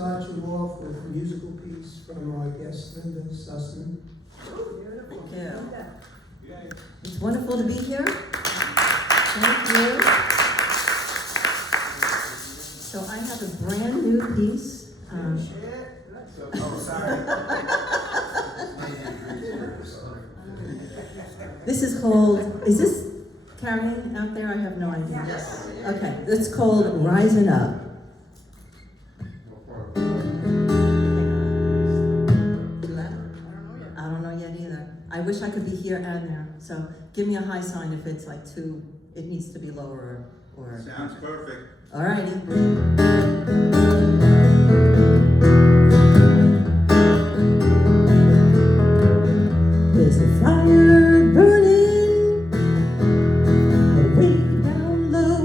start you off with a musical piece from our guest, Linda Sussman. Thank you. It's wonderful to be here. Thank you. So I have a brand new piece. This is called, is this carrying out there? I have no idea. Yes. Okay, it's called Rising Up. I don't know yet either. I wish I could be here and there. So give me a high sign if it's like too, it needs to be lower or. Sounds perfect. All righty. There's a fire burning way down low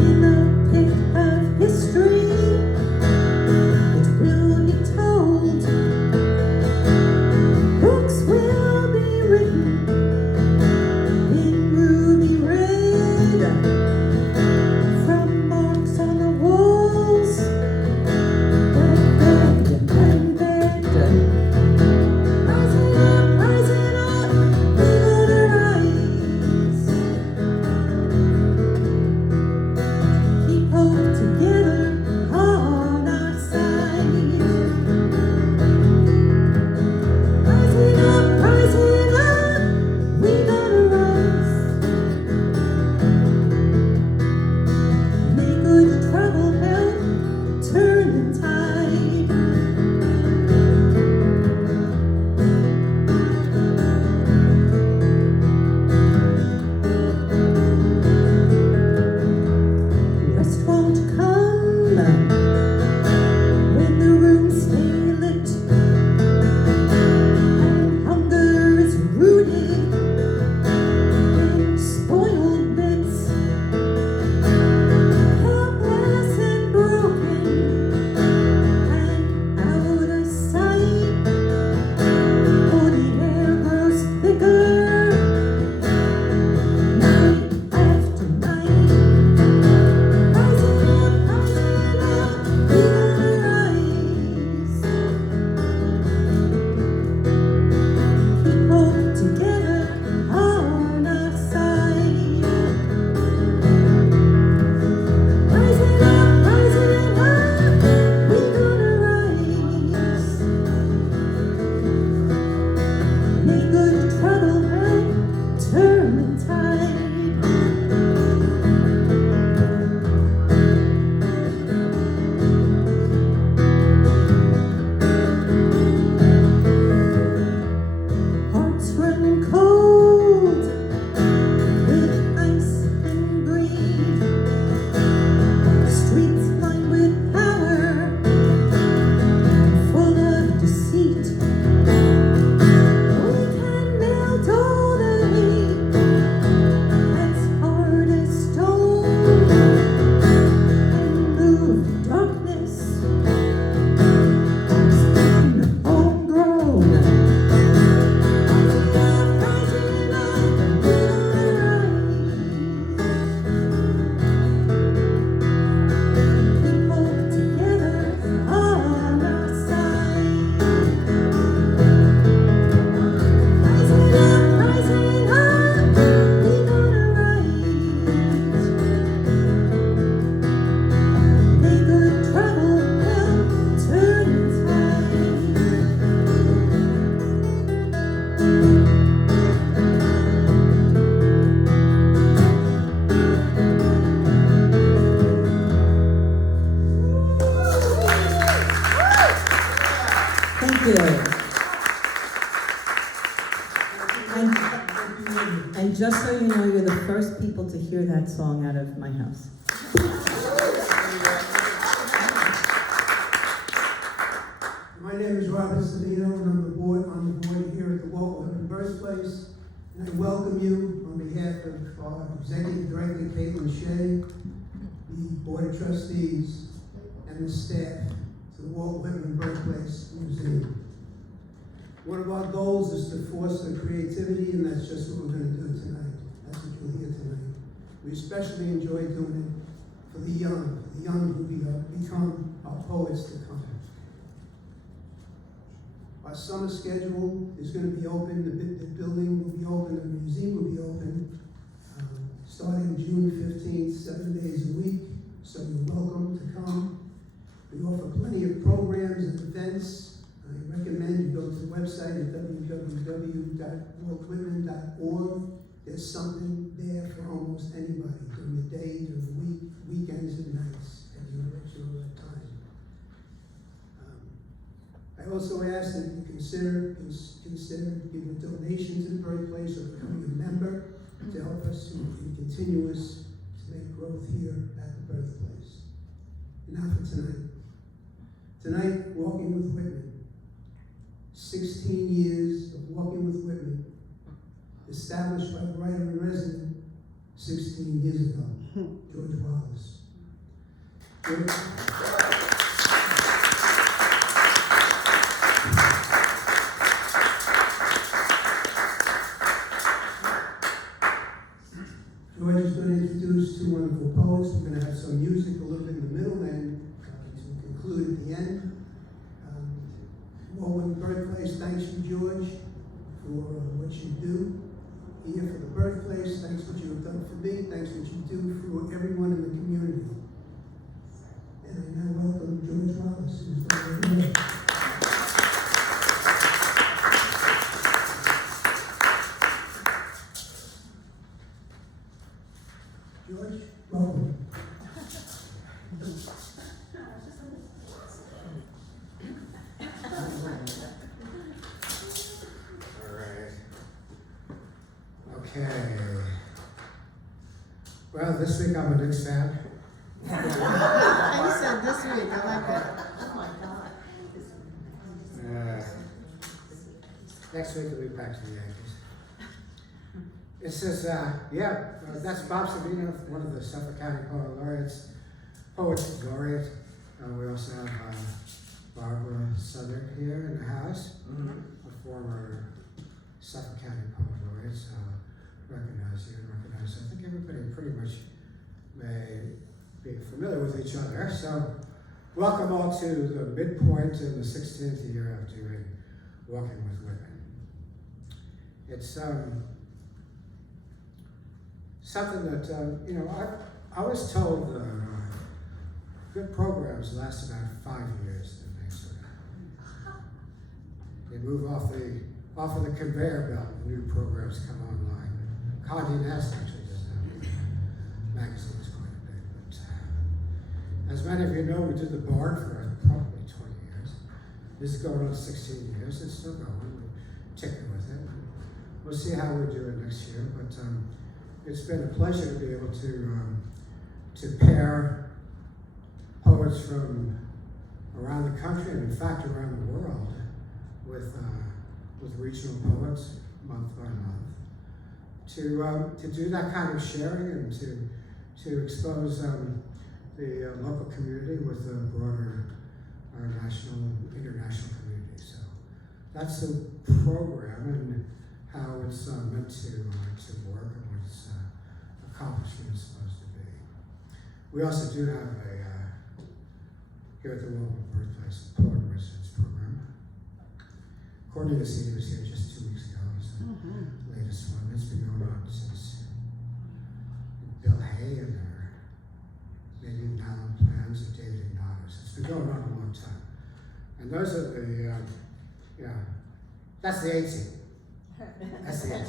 in the pit of history. It will be told. Books will be written in ruby red from marks on the walls that begged and begged. Rising up, we gonna rise. Keep hope together on our side. Rising up, we gonna rise. May good travel help turn the tide. Rest won't come when the rooms stay lit, and hunger is rooted in spoiled bits, helpless and broken and out of sight. For the air grows thicker night after night. Rising up, we gonna rise. Keep hope together on our side. Rising up, we gonna rise. May good trouble help turn the tide. Hearts running cold with ice and greed. Streets lined with power, full of deceit. We can melt all the hate that's hard as stone, and move the darkness that's been homegrown. Rising up, we gonna rise. Keep hope together on our side. Rising up, we gonna rise. May good travel help turn the tide. Thank you. And just so you know, you're the first people to hear that song out of my house. My name is Robert Savino, and I'm on the board here at the Wittenberg Birthplace, and I welcome you on behalf of our Executive Director, Caitlin Shea, the Board of Trustees, and the staff to the Whitman Birthplace Museum. One of our goals is to foster creativity, and that's just what we're going to do tonight. That's what you'll hear tonight. We especially enjoy doing it for the young who become poets to come. Our summer schedule is going to be open, the building will be open, the museum will be open, starting June 15th, 7 days a week, so you're welcome to come. We offer plenty of programs and events. I recommend you go to the website at www.whitman.org. There's something there for almost anybody during the day, during the week, weekends and nights, at your time. I also ask that you consider giving a donation to the birthplace or becoming a member to help us to make growth here at the birthplace. Now for tonight. Tonight, Walking with Whitman. 16 years of Walking with Whitman, established by the writer-in-resident 16 years ago, George Wallace. George is going to introduce two wonderful poets. We're going to have some music a little bit in the middle and to conclude at the end. Walking birthplace, thanks you, George, for what you do here for the birthplace. Thanks what you have done for me. Thanks what you do for everyone in the community. And I now welcome George Wallace, who's going to be George, welcome. Okay. Well, this week I'm a Knicks fan. You said this week, I like that. Oh my God. Next week we'll be back to the Yankees. It says, that's Bob Savino, one of the Suffolk County Poets Laureate. We also have Barbara Southern here in the house, a former Suffolk County Poet Laureate. So recognize you and recognize, I think everybody pretty much may be familiar with each other. So welcome all to the midpoint in the 16th year of doing Walking with Whitman. It's something that, I was told good programs last about 5 years and they move off of the conveyor belt when new programs come online. Condé Nast actually does that. Magazines quite a bit. But as many of you know, we did the Bard for probably 20 years. This is going on 16 years. It's still going. We're ticking with it. We'll see how we do it next year. But it's been a pleasure to be able to pair poets from around the country and in fact around the world with regional poets month by month. To do that kind of sharing and to expose the local community with a broader national and international community. So that's the program and how it's meant to work and what its accomplishment is supposed to be. We also do have here at the Walking Birthplace Poet in Residence program. Cornelius Senior was here just 2 weeks ago. He's the latest one. It's been going on since Bill Hay and maybe Alan Plans and David Ignatus. It's been going on a long time. And those are the, that's the 18. That's the 18.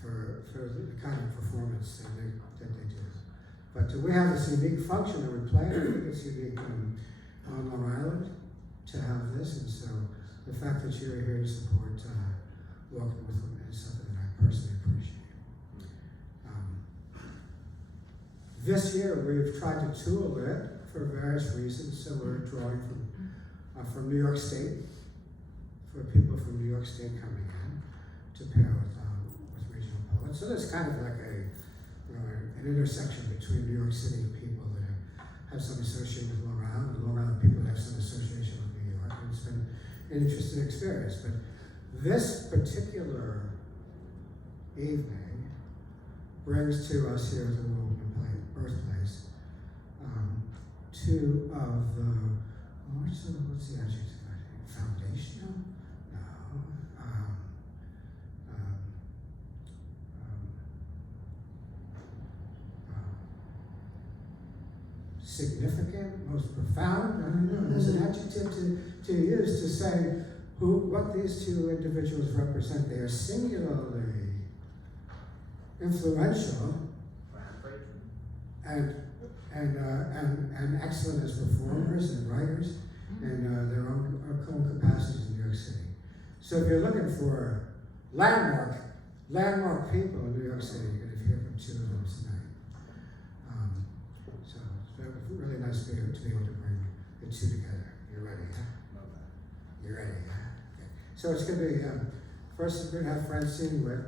For the kind of performance that they do. But we have this unique function that we play. I think it's unique on Long Island to have this, and so the fact that you're here to support Walking with Whitman is something that I personally appreciate. This year we've tried to tool it for various reasons, so we're drawing from New York State, for people from New York State coming in to pair with regional poets. So there's kind of like an intersection between New York City people that have some association with Long Island, and Long Island people that have some association with New York. And it's been an interesting experience. But this particular evening brings to us here at the Wittenberg birthplace two of the what's the adjective? Foundational? No. Significant, most profound. I don't know. There's an adjective to use to say what these two individuals represent. They are singularly influential and excellent as performers and writers in their own capacities in New York City. So if you're looking for landmark people in New York City, you're going to hear from two of them tonight. So it's really nice to be able to bring the two together. You're ready, huh? You're ready, huh? Okay. So it's going to be, first we're going to have Francine Witte,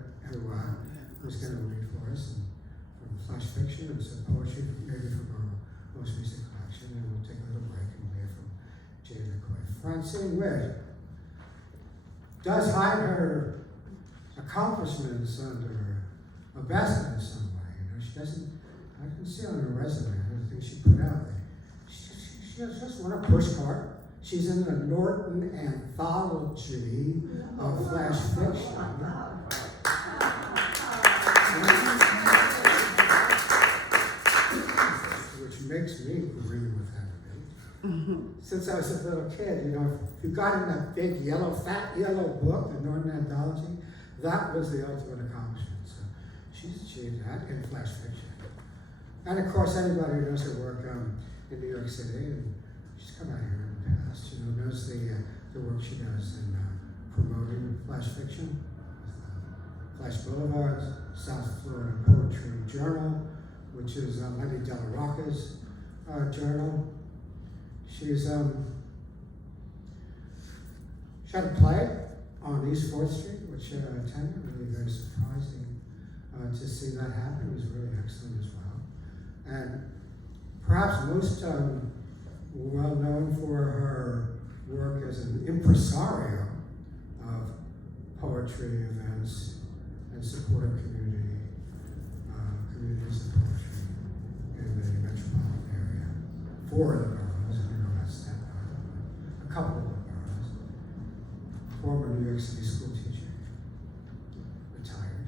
who's going to read for us from flash fiction and some poetry, maybe from our most recent collection, and we'll take a little break and we'll hear from LeCroy. Francine Witte does hide her accomplishments under a basket in some way. You know, she doesn't. I can see on her resume everything she put out there. She just won a pushcart. She's in the Norton Anthology of Flash Fiction. Which makes me agree with that. Since I was a little kid, you know, if you got in that big fat yellow book, the Norton Anthology, that was the ultimate accomplishment. So she's achieved that in flash fiction. And of course, anybody who knows her work in New York City, and she's come out here in the past, you know, knows the work she does in promoting flash fiction, Flash Boulevard's South Florida Poetry Journal, which is Lenny Della Rocca's journal. She's she had a play on East 4th Street, which I attended. Really very surprising to see that happen. It was really excellent as well. And perhaps most well known for her work as an impresario of poetry events and supporting communities of poetry in the metropolitan area. 4 of the boroughs, I don't know that's that borough, a couple of the boroughs. Former New York City school teacher, retired.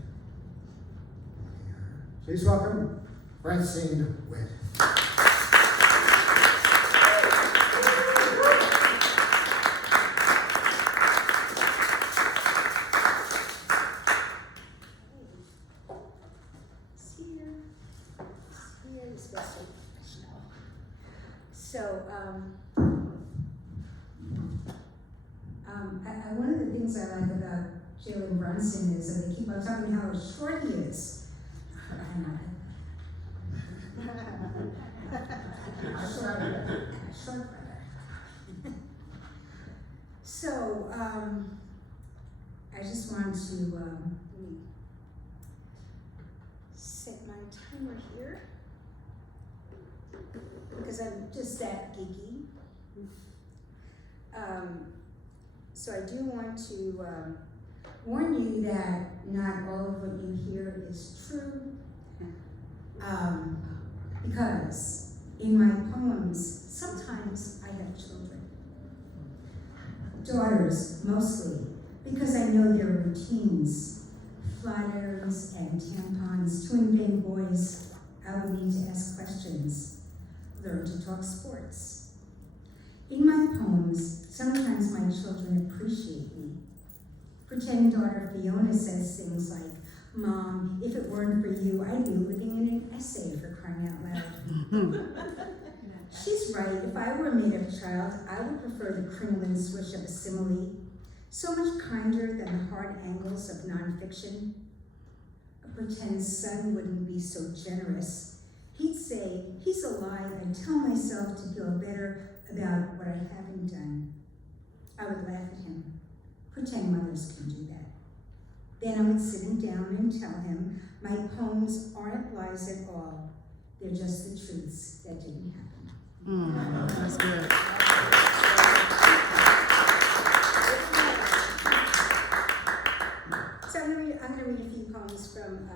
Lucky her. Please welcome Francine Witte. One of the things I like about Jalen Brunson is that they keep on talking how short he is. Short brother. So, I just want to let me set my timer here because I'm just that geeky. So I do want to warn you that not all of what you hear is true, because in my poems, sometimes I have children, daughters mostly, because I know their routines, flatters and tampons. To invent boys, I would need to ask questions, learn to talk sports. In my poems, sometimes my children appreciate me. Pretend daughter Fiona says things like, "Mom, if it weren't for you, I'd be living in an essay, for crying out loud." She's right. If I were a made-up child, I would prefer the crinoline swish of a simile, so much kinder than the hard angles of nonfiction. A pretend son wouldn't be so generous. He'd say, "He's alive," and tell myself to feel better about what I haven't done. I would laugh at him. Pretend mothers can do that. Then I would sit him down and tell him my poems aren't lies at all. They're just the truths that didn't happen. That's good. So I'm going to read a few poems from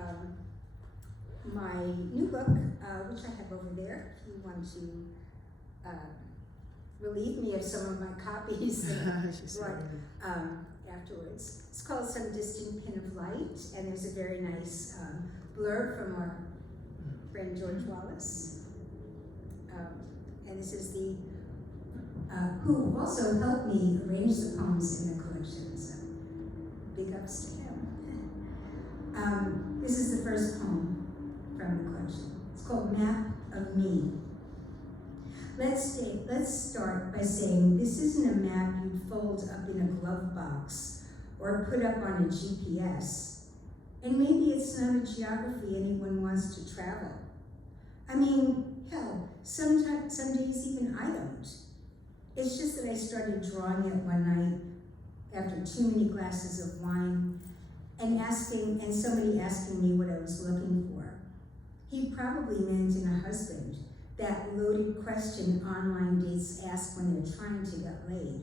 my new book, which I have over there, if you want to relieve me of some of my copies that I She's brought sorry. afterwards. It's called Some Distant Pin of Light, and there's a very nice blurb from our friend George Wallace. And this is the, who also helped me arrange the poems in the collection, so big ups to him. This is the first poem from the collection. It's called Map of Me. Let's start by saying this isn't a map you'd fold up in a glove box or put up on a GPS. And maybe it's not a geography anyone wants to travel. I mean, hell, some days even I don't. It's just that I started drawing it one night after too many glasses of wine and somebody asking me what I was looking for. He probably meant in a husband, that loaded question online dates ask when they're trying to get laid.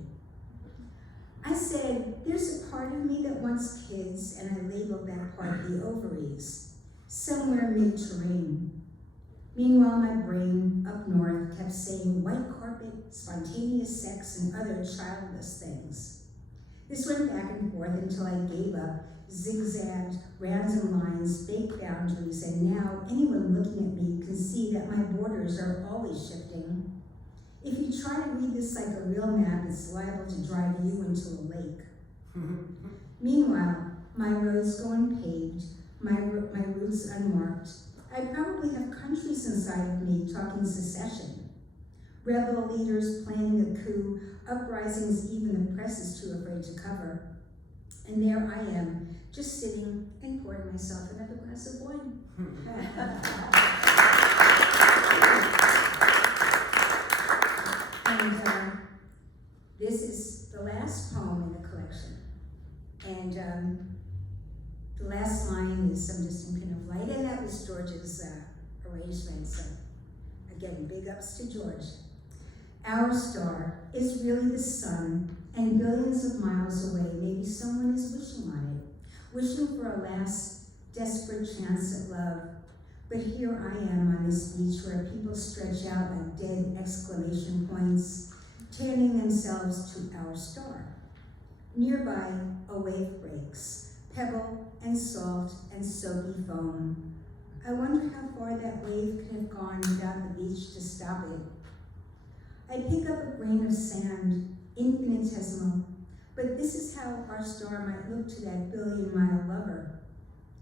I said, there's a part of me that wants kids, and I labeled that part the ovaries, somewhere mid-terrain. Meanwhile, my brain up north kept saying white carpet, spontaneous sex, and other childless things. This went back and forth until I gave up, zigzagged, random lines, fake boundaries, and now anyone looking at me can see that my borders are always shifting. If you try to read this like a real map, it's liable to drive you into a lake. Meanwhile, my roads go unpaved, my routes unmarked. I probably have countries inside of me talking secession. Rebel leaders planning a coup, uprisings even the press is too afraid to cover. And there I am, just sitting and pouring myself another glass of wine. And this is the last poem in the collection. And the last line is Some Distant Pin of Light, and that was George's arrangement, so again, big ups to George. Our star is really the sun, and billions of miles away, maybe someone is wishing on it, wishing for a last desperate chance at love. But here I am on this beach where people stretch out like dead exclamation points, turning themselves to our star. Nearby, a wave breaks, pebble and salt and soapy foam. I wonder how far that wave could have gone without the beach to stop it. I pick up a grain of sand, infinitesimal, but this is how our star might look to that billion-mile lover.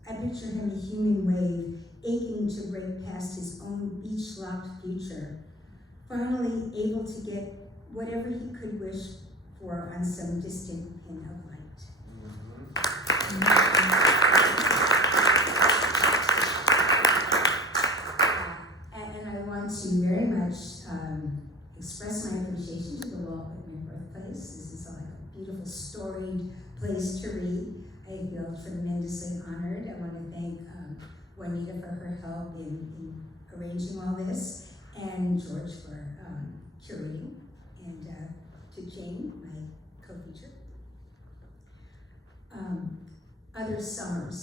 I picture him a human wave, aching to break past his own beach-locked future, finally able to get whatever he could wish for on some distant pin of light. And I want to very much express my appreciation to the Walt Whitman birthplace. This is like a beautiful, storied place to read. I feel tremendously honored. I want to thank Juanita for her help in arranging all this, and George for curating, and to Jane, my co-feature. Other summers.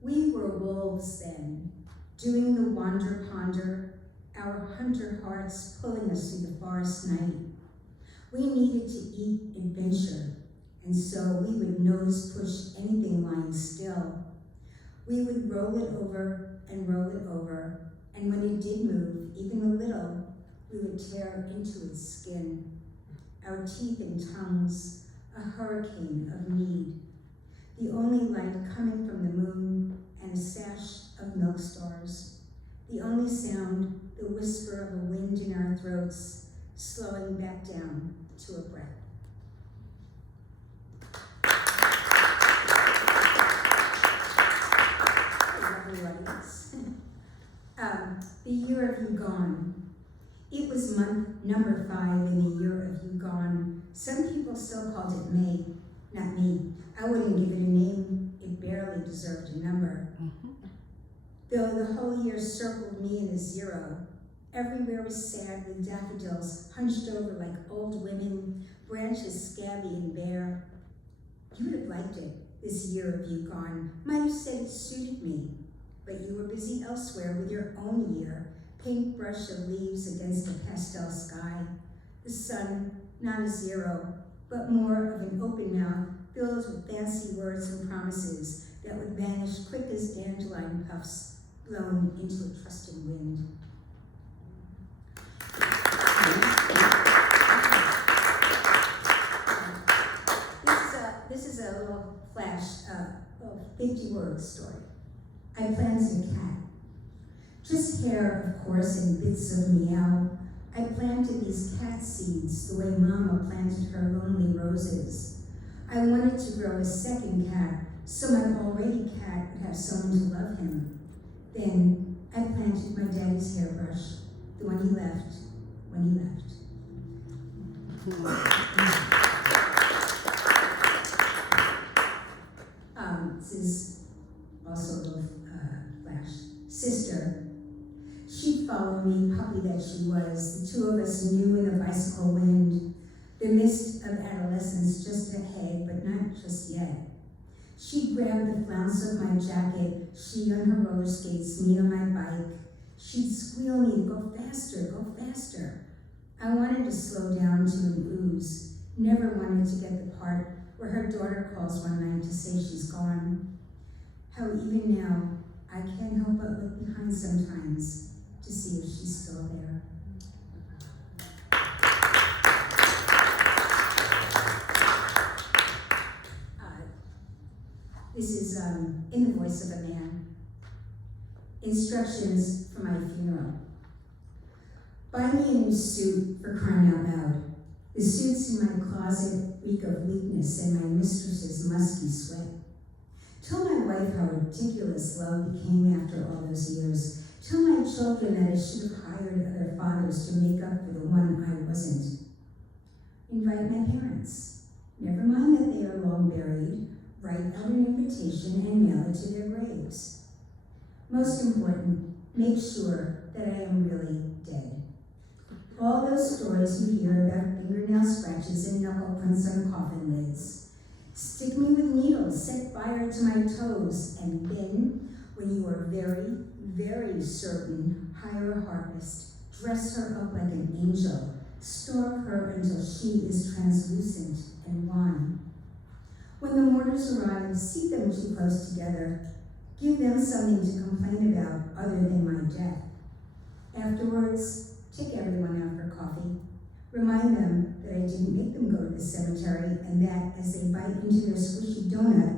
We were wolves then, doing the wander-ponder, our hunter hearts pulling us through the forest night. We needed to eat adventure, and so we would nose push anything lying still. We would roll it over, and when it did move, even a little, we would tear into its skin. Our teeth and tongues, a hurricane of need. The only light coming from the moon and a sash of milk stars. The only sound, the whisper of a wind in our throats, slowing back down to a breath. The year of you gone. It was month number 5 in the year of you gone. Some people still called it May, not me. I wouldn't give it a name, it barely deserved a number. Though the whole year circled me in a 0. Everywhere was sad with daffodils hunched over like old women, branches scabby and bare. You would have liked it, this year of you gone. Might have said it suited me, but you were busy elsewhere with your own year, paintbrush of leaves against a pastel sky, The sun, not a zero, but more of an open mouth filled with fancy words and promises that would vanish quick as dandelion puffs blown into a trusting wind. This is a little flash of 50-word story. I planted a cat. Just hair, of course, and bits of meow. I planted these cat seeds the way Mama planted her lonely roses. I wanted to grow a second cat so my already cat would have someone to love him. Then I planted my daddy's hairbrush, the one he left when he left. This is also a little flash. Sister. She'd follow me, puppy that she was. The two of us knew in the bicycle wind, the mist of adolescence just ahead, but not just yet. She'd grab the flounce of my jacket, she on her roller skates, me on my bike. She'd squeal me to go faster, go faster. I wanted to slow down to an ooze, never wanted to get the part where her daughter calls one night to say she's gone. How even now, I can't help but look behind sometimes to see if she's still there. This is in the voice of a man. Instructions for my funeral. Buy me a new suit for crying out loud. The suits in my closet reek of weakness and my mistress's musky sweat. Tell my wife how ridiculous love became after all those years. Tell my children that I should have hired other fathers to make up for the one I wasn't. Invite my parents. Never mind that they are long buried. Write out an invitation and mail it to their graves. Most important, make sure that I am really dead. All those stories you hear about fingernail scratches and knuckle prints on coffin lids. Stick me with needles, set fire to my toes, and then, when you are very, very certain, hire a harpist, dress her up like an angel, starve her until she is translucent and wan. When the mourners arrive, seat them too close together. Give them something to complain about other than my death. Afterwards, take everyone out for coffee. Remind them that I didn't make them go to the cemetery and that as they bite into their squishy donut,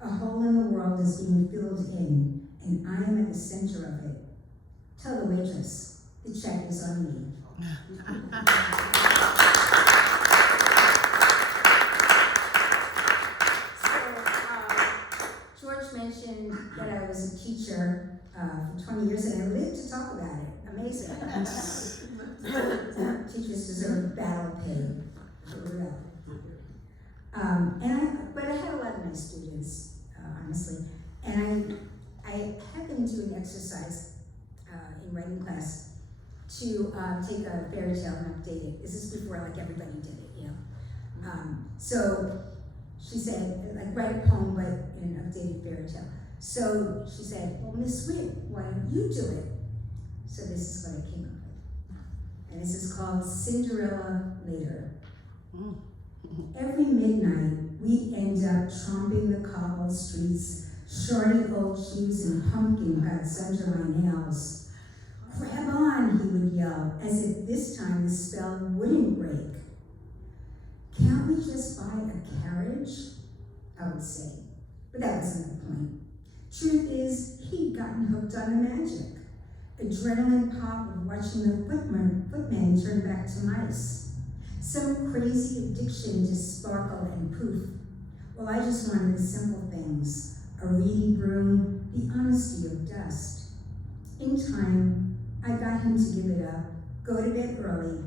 a hole in the world is being filled in, and I am at the center of it. Tell the waitress, the check is on me. George mentioned that I was a teacher for 20 years, and I lived to talk about it. Amazing. Teachers deserve battle pay for real. But I had a lot of nice students, honestly. And I had them do an exercise in writing class to take a fairy tale and update it. This is before like everybody did it, you know. So she said, like, write a poem but in an updated fairy tale. So she said, well, Miss Witte, why don't you do it? So this is what I came up with. And this is called Cinderella Later. Every midnight, we end up tromping the cobbled streets, shorty old shoes and pumpkin guts under my nails. Grab on, he would yell, as if this time the spell wouldn't break. Can't we just buy a carriage? I would say, but that wasn't the point. Truth is, he'd gotten hooked on the magic. Adrenaline pop of watching the footmen turn back to mice. Some crazy addiction to sparkle and poof. Well, I just wanted the simple things. A reedy broom, the honesty of dust. In time, I got him to give it up, go to bed early.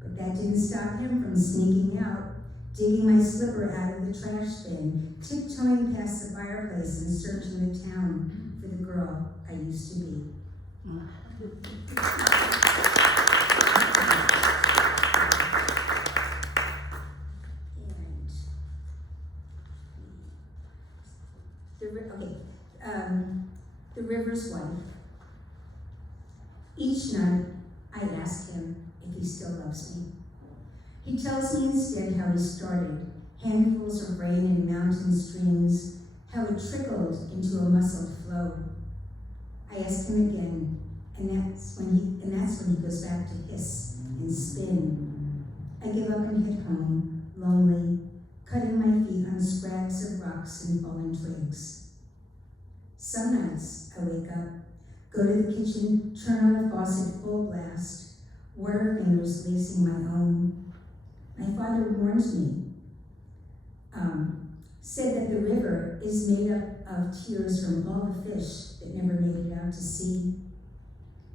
But that didn't stop him from sneaking out, digging my slipper out of the trash bin, tiptoeing past the fireplace and searching the town for the girl I used to be. The river's wife. Each night, I ask him if he still loves me. He tells me instead how he started, handfuls of rain in mountain streams, how it trickled into a muscled flow. I ask him again, and that's when he goes back to hiss and spin. I give up and head home, lonely, cutting my feet on scrags of rocks and fallen twigs. Some nights I wake up, go to the kitchen, turn on the faucet full blast, water fingers lacing my own. My father warned me, said that the river is made up of tears from all the fish that never made it out to sea.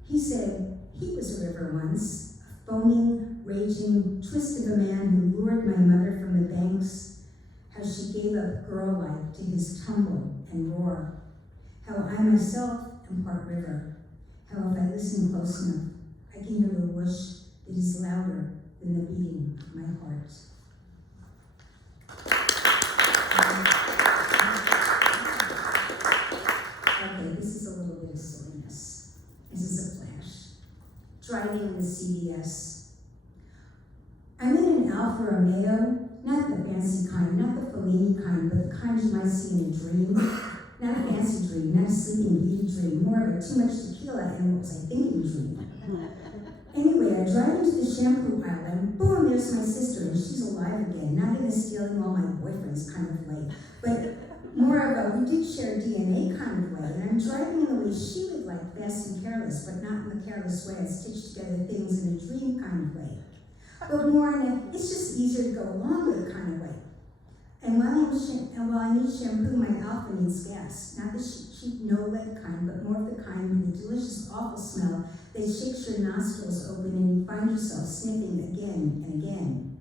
He said he was a river once, a foaming, raging twist of a man who lured my mother from the banks, how she gave up girl life to his tumble and roar, how I myself am part river, how if I listen close enough, I can hear the whoosh that is louder than the beating of my heart. Okay, this is a little bit of silliness. This is a flash. Driving in the CVS. I'm in an Alfa Romeo, not the fancy kind, not the Fellini kind, but the kind you might see in a dream. Not a fancy dream, not a sleeping beauty dream, more of a too much tequila and what was I thinking dream. Anyway, I drive into the shampoo aisle and boom, there's my sister and she's alive again. Not in a stealing all my boyfriends kind of way, but more of a we did share DNA kind of way. And I'm driving in the way she would like, fast and careless, but not in the careless way I stitch together things in a dream kind of way. But more in a it's just easier to go along with kind of way. And while I need shampoo, my Alpha needs gas. Not the cheap no-lead kind, but more of the kind with the delicious, awful smell that shakes your nostrils open and you find yourself sniffing again and again.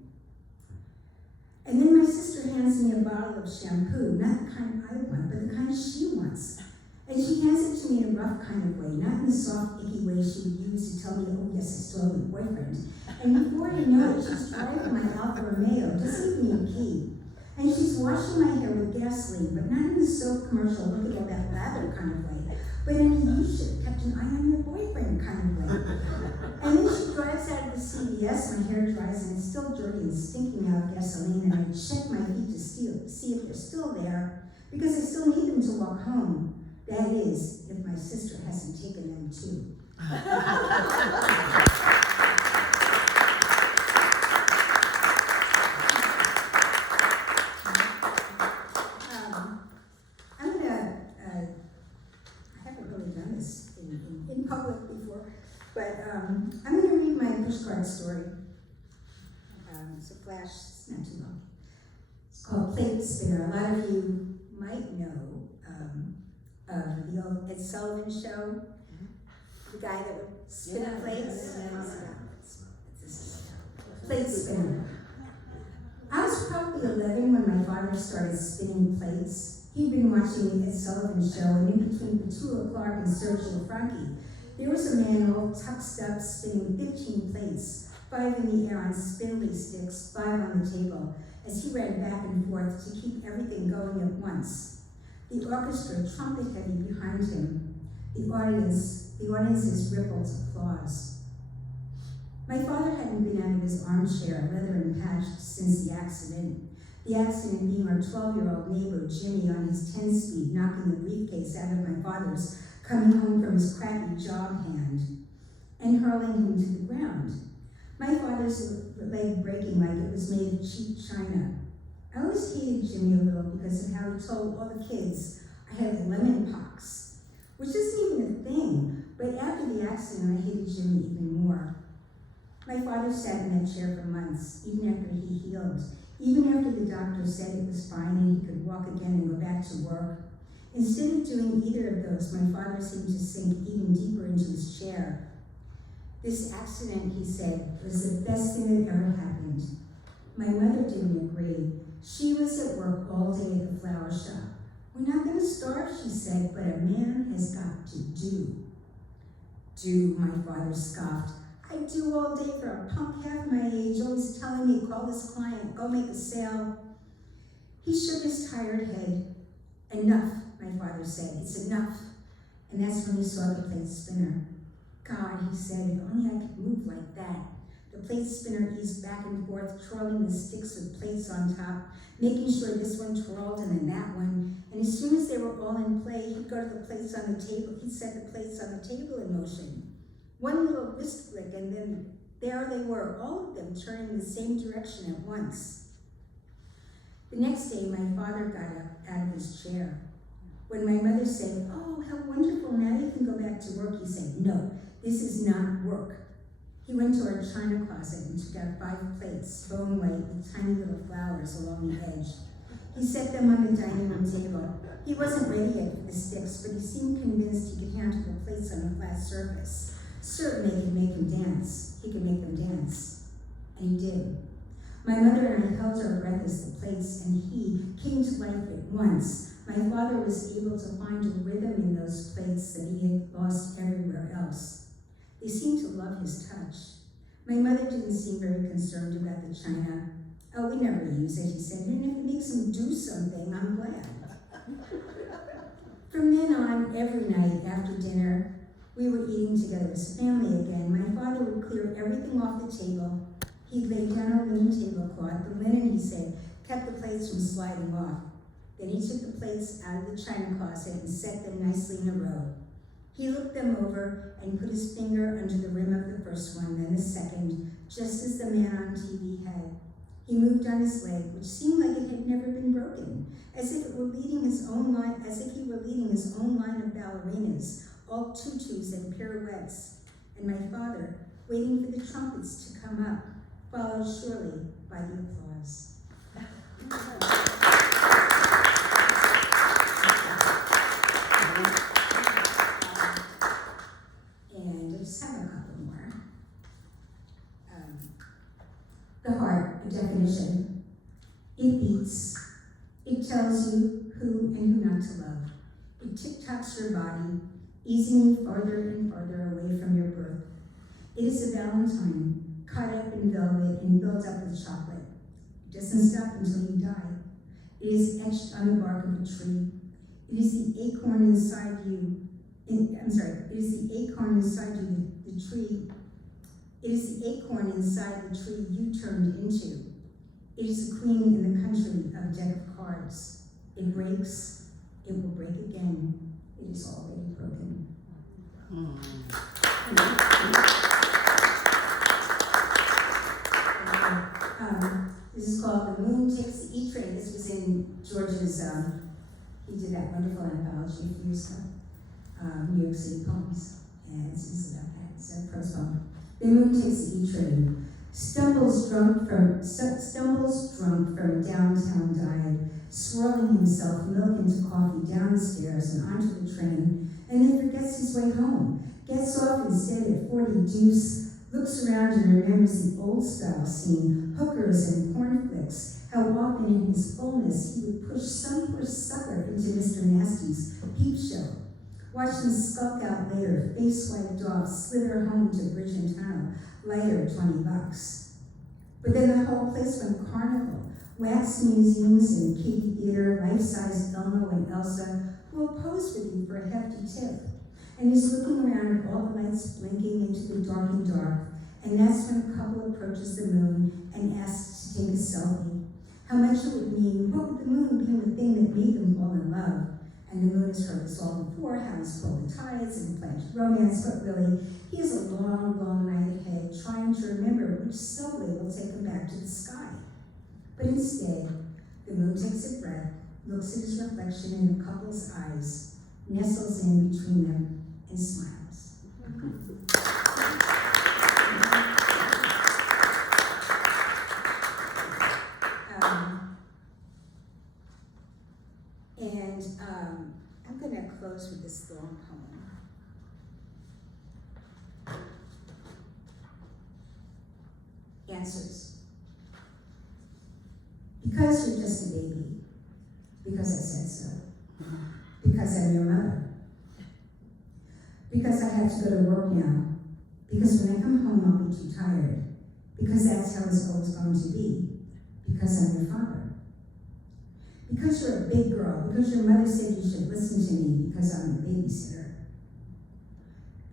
And then my sister hands me a bottle of shampoo, not the kind I want, but the kind she wants. And she hands it to me in a rough kind of way, not in the soft, icky way she would use to tell me, oh yes, I still have a boyfriend. And before you know it, she's driving my Alfa Romeo, doesn't even need a key. And she's washing my hair with gasoline, but not in the soap commercial, look at all that lather kind of way, but in a you should have kept an eye on your boyfriend kind of way. And then she drives out of the CVS, my hair dries, and it's still dirty and stinking out of gasoline, and I check my feet to see if they're still there, because I still need them to walk home. That is, if my sister hasn't taken them too. In public before, but I'm going to read my pushcart story. It's a flash, it's not too long. It's called Plate Spinner. A lot of you might know of the old Ed Sullivan show, the guy that would spin up plates. Plate Spinner. I was probably 11 when my father started spinning plates. He'd been watching the Ed Sullivan show, and in between Petula Clark and Sergio Franchi, there was a man all tucked up spinning 15 plates, 5 in the air on spindly sticks, 5 on the table, as he ran back and forth to keep everything going at once. The orchestra trumpet heavy behind him. The audience's rippled applause. My father hadn't been out of his armchair, leather and patched, since the accident. The accident being our 12-year-old neighbor, Jimmy, on his 10-speed, knocking the briefcase out of my father's, coming home from his crappy job hand, and hurling him to the ground. My father's leg breaking like it was made of cheap china. I always hated Jimmy a little because of how he told all the kids I had lemon pox, which isn't even a thing, but after the accident, I hated Jimmy even more. My father sat in that chair for months, even after he healed. Even after the doctor said it was fine and he could walk again and go back to work. Instead of doing either of those, my father seemed to sink even deeper into his chair. This accident, he said, was the best thing that ever happened. My mother didn't agree. She was at work all day at the flower shop. We're not going to starve, she said, but a man has got to do. Do, my father scoffed. I do all day for a punk half my age, always telling me, call this client, go make a sale. He shook his tired head. Enough, my father said, it's enough. And that's when he saw the plate spinner. God, he said, if only I could move like that. The plate spinner eased back and forth, twirling the sticks with plates on top, making sure this one twirled and then that one. And as soon as they were all in play, he'd go to the plates on the table. He'd set the plates on the table in motion. One little wrist flick, and then there they were, all of them turning in the same direction at once. The next day, my father got up out of his chair. When my mother said, "Oh, how wonderful, now you can go back to work," he said, "No, this is not work." He went to our china closet and took out 5 plates, bone white, with tiny little flowers along the edge. He set them on the dining room table. He wasn't ready yet for the sticks, but he seemed convinced he could handle the plates on a flat surface. Certainly he could make them dance. He could make them dance. And he did. My mother and I held our breath as the plates and he came to life at once. My father was able to find a rhythm in those plates that he had lost everywhere else. They seemed to love his touch. My mother didn't seem very concerned about the china. "Oh, we never use it," he said, "and if it makes him do something, I'm glad." From then on, every night after dinner, we were eating together as family again. My father would clear everything off the table. He'd lay down a linen tablecloth. The linen, he said, kept the plates from sliding off. Then he took the plates out of the china closet and set them nicely in a row. He looked them over and put his finger under the rim of the first one, then the second, just as the man on TV had. He moved on his leg, which seemed like it had never been broken, as if he were leading his own line of ballerinas, all tutus and pirouettes. And my father, waiting for the trumpets to come up, followed surely by the applause. And I just have a couple more. The heart, a definition. It beats. It tells you who and who not to love. It tick-tocks your body, easing you farther and farther away from your birth. It is a valentine, cut up in velvet and built up with chocolate. It doesn't stop until you die. It is etched on the bark of a tree. It is the acorn inside you. It is the acorn inside you, the tree. It is the acorn inside the tree you turned into. It is the queen in the country of a deck of cards. It breaks, it will break again. It is already broken. This is called The Moon Takes the E-Train. This was in George's, he did that wonderful anthology a few years ago, New York City Poems. And it's about that. It's a prose poem. The moon takes the E-Train. Stumbles drunk from downtown diet, swirling himself milk into coffee down the stairs and onto the train, and then forgets his way home. Gets off instead at 40 Deuce, looks around and remembers the old style scene, hookers and porn flicks, how often in his fullness he would push some poor sucker into Mr. Nasty's peep show. Watch them skulk out later, face wiped off, slither home to Bridge and Tunnel, lighter $20. But then the whole place went carnival, wax museums and kiddie theater, life-size Elmo and Elsa, who will pose with you for a hefty tip. And he's looking around at all the lights blinking into the dark and dark, and that's when a couple approaches the moon and asks to take a selfie. How much it would mean, what would the moon be the thing that made them fall in love? And the moon has heard us all before, how he's pulled the tides and pledged romance, but really, he has a long, long night ahead trying to remember which subway will take him back to the sky. But instead, the moon takes a breath, looks at his reflection in the couple's eyes, nestles in between them, and smiles. I'm going to close with this long poem. Answers. Because you're just a baby. Because I said so. Because I'm your mother. Because I have to go to work now. Because when I come home, I'll be too tired. Because that's how it's always going to be. Because I'm your father. Because you're a big girl. Because your mother said you should listen to me. Because I'm a babysitter.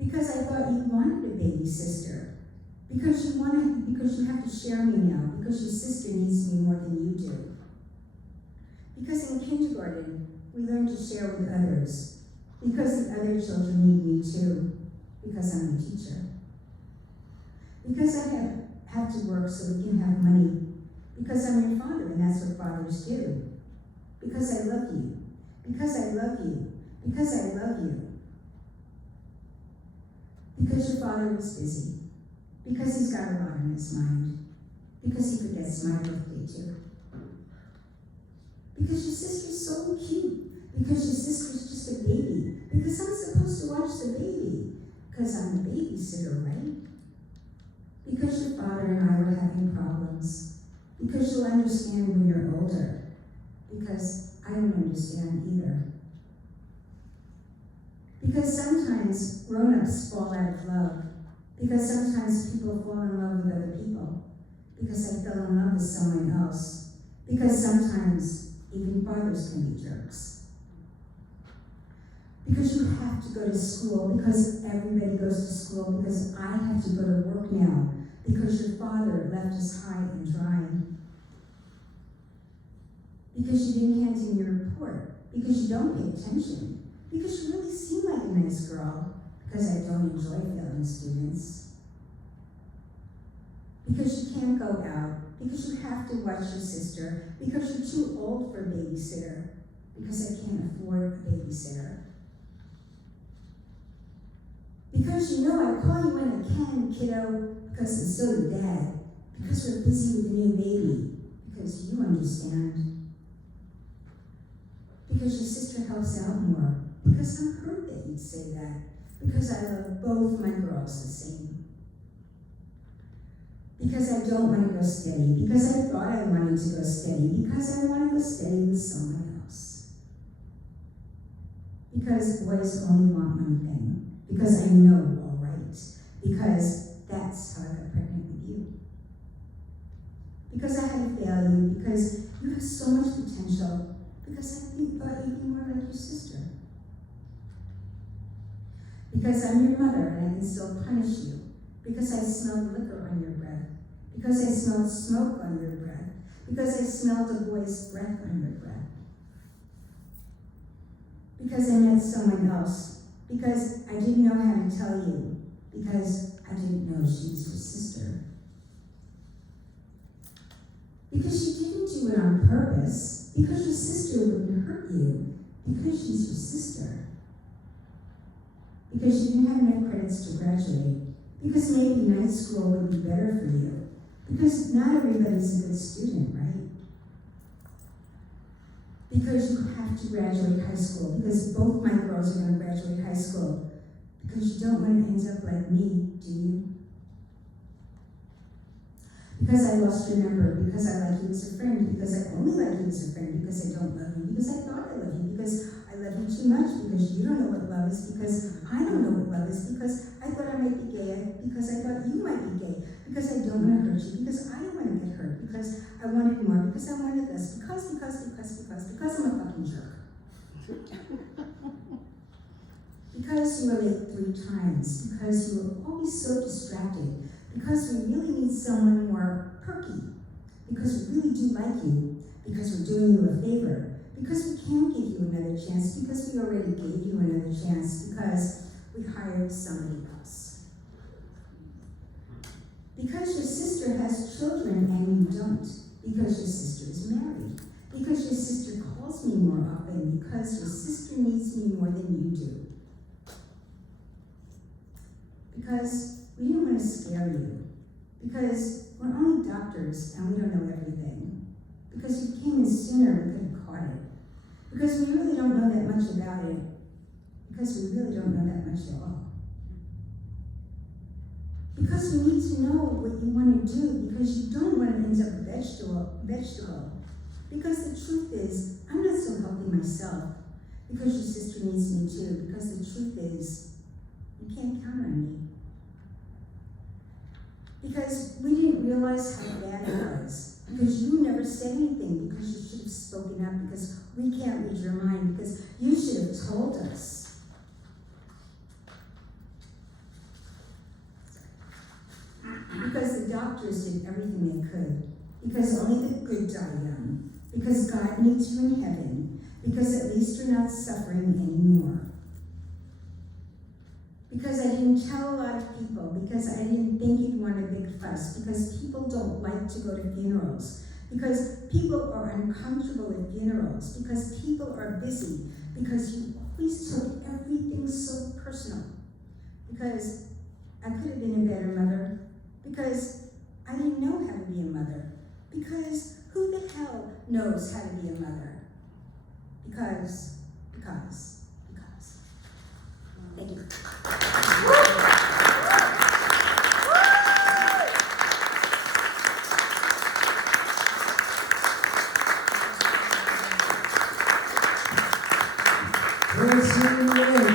Because I thought you wanted a baby sister. Because you have to share me now, because your sister needs me more than you do. Because in kindergarten, we learn to share with others. Because the other children need me too, because I'm a teacher. Because I have to work so we can have money. Because I'm your father, and that's what fathers do. Because I love you. Because I love you. Because I love you. Because your father was busy. Because he's got a lot on his mind. Because he forgets my birthday too. Because your sister's so cute. Because your sister's just a baby. Because I'm supposed to watch the baby. Because I'm the babysitter, right? Because your father and I were having problems. Because you'll understand when you're older. Because I don't understand either. Because sometimes grown-ups fall out of love. Because sometimes people fall in love with other people. Because I fell in love with someone else. Because sometimes even fathers can be jerks. Because you have to go to school. Because everybody goes to school. Because I have to go to work now. Because your father left us high and dry. Because you didn't hand in your report. Because you don't pay attention. Because you really seem like a nice girl. Because I don't enjoy failing students. Because you can't go out. Because you have to watch your sister. Because you're too old for a babysitter. Because I can't afford a babysitter. Because you know I call you when I can, kiddo. Because I'm still your dad. Because we're busy with the new baby. Because you understand. Because your sister helps out more. Because I'm hurt that you'd say that. Because I love both my girls the same. Because I don't want to go steady. Because I thought I wanted to go steady. Because I want to go steady with someone else. Because boys only want one thing. Because I know all right. Because that's how I got pregnant with you. Because I had to fail you. Because you have so much potential. Because I thought you'd be more like your sister. Because I'm your mother and I can still punish you. Because I smelled liquor on your breath. Because I smelled smoke on your breath. Because I smelled a boy's breath on your breath. Because I met someone else. Because I didn't know how to tell you. Because I didn't know she was your sister. Because she didn't do it on purpose. Because your sister wouldn't hurt you. Because she's your sister. Because you didn't have enough credits to graduate. Because maybe night school would be better for you. Because not everybody's a good student, right? Because you have to graduate high school. Because both my girls are going to graduate high school. Because you don't want to end up like me, do you? Because I lost your number. Because I like you as a friend. Because I only like you as a friend. Because I don't love you. Because I thought I loved you. Because I love you too much. Because you don't know what love is. Because I don't know what love is. Because I thought I might be gay. Because I thought you might be gay. Because I don't want to hurt you. Because I don't want to get hurt. Because I wanted more. Because I wanted this. Because I'm a fucking jerk. Because you were late 3 times. Because you were always so distracted. Because we really need someone more perky. Because we really do like you. Because we're doing you a favor. Because we can't give you another chance. Because we already gave you another chance. Because we hired somebody else. Because your sister has children and you don't. Because your sister is married. Because your sister calls me more often. Because your sister needs me more than you do. Because we didn't want to scare you. Because we're only doctors and we don't know everything. Because you came in sooner and we could have caught it. Because we really don't know that much about it. Because we really don't know that much at all. Because we need to know what you want to do. Because you don't want to end up a vegetable. Because the truth is, I'm not so healthy myself. Because your sister needs me too. Because the truth is, you can't count on me. Because we didn't realize how bad it was. Because you never said anything. Because you should have spoken up. Because we can't read your mind. Because you should have told us. doctors did everything they could, because only the good die young, because God meets you in heaven, because at least you're not suffering anymore. Because I didn't tell a lot of people, because I didn't think you'd want a big fuss, because people don't like to go to funerals, because people are uncomfortable at funerals, because people are busy, because you always took everything so personal, because I could have been a better mother, because I didn't know how to be a mother, because who the hell knows how to be a mother? Because. Thank you. Francine, Witte.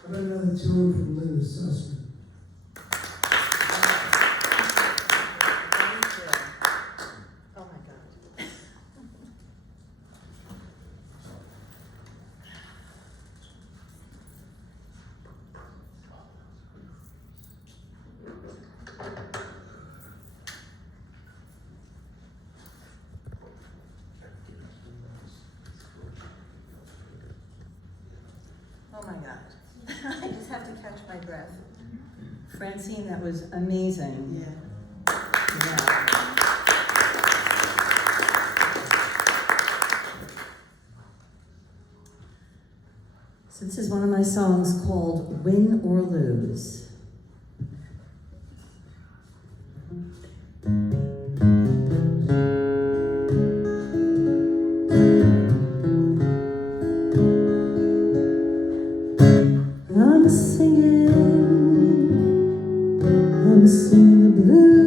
How about another tune from Linda Sussman? Oh my God. Oh my God. I just have to catch my breath. Francine, that was amazing. Yeah. Yeah. So this is one of my songs called Win or Lose. I'm singing the blues.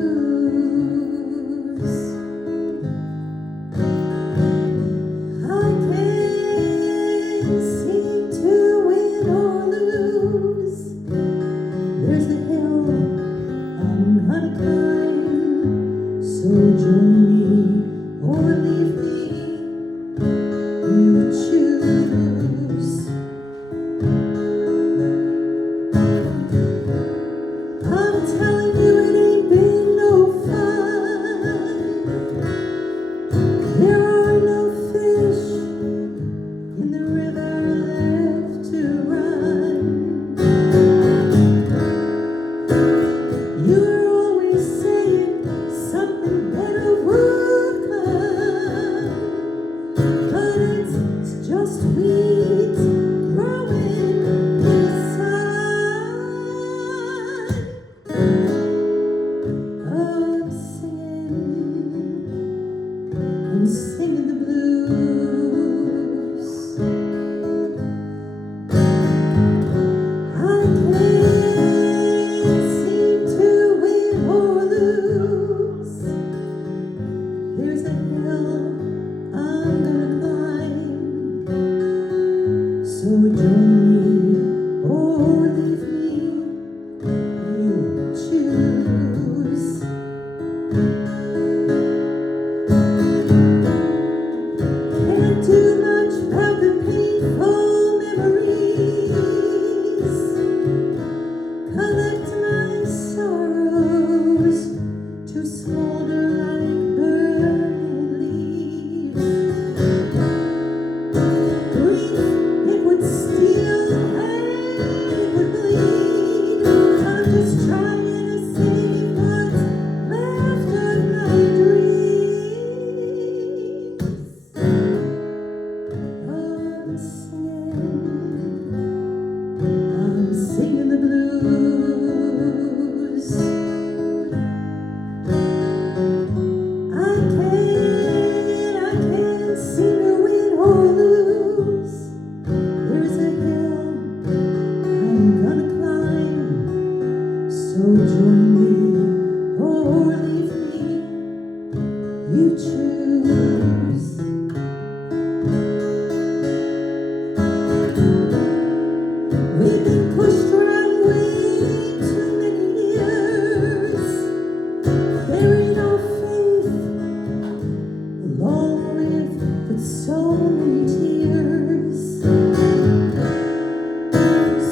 I can't seem to win or lose. There's a hill I'm gonna climb. So join me or leave me. You choose. I'm telling you it ain't been no fun. There are no fish in the river left to run. You're always saying something better would come, but it's just weeds growing inside. I'm singing the blues. I can't seem to win or lose. There's a hill I'm gonna climb. So join me or leave me. You choose. Can't do much about the painful memories. Collect my sorrows to smolder like burning leaves. Grief, it would steal and it would bleed. I'm just trying to save what's left of my dreams. I'm singing the blues. I can't seem to win or lose. There's a hill I'm gonna climb. So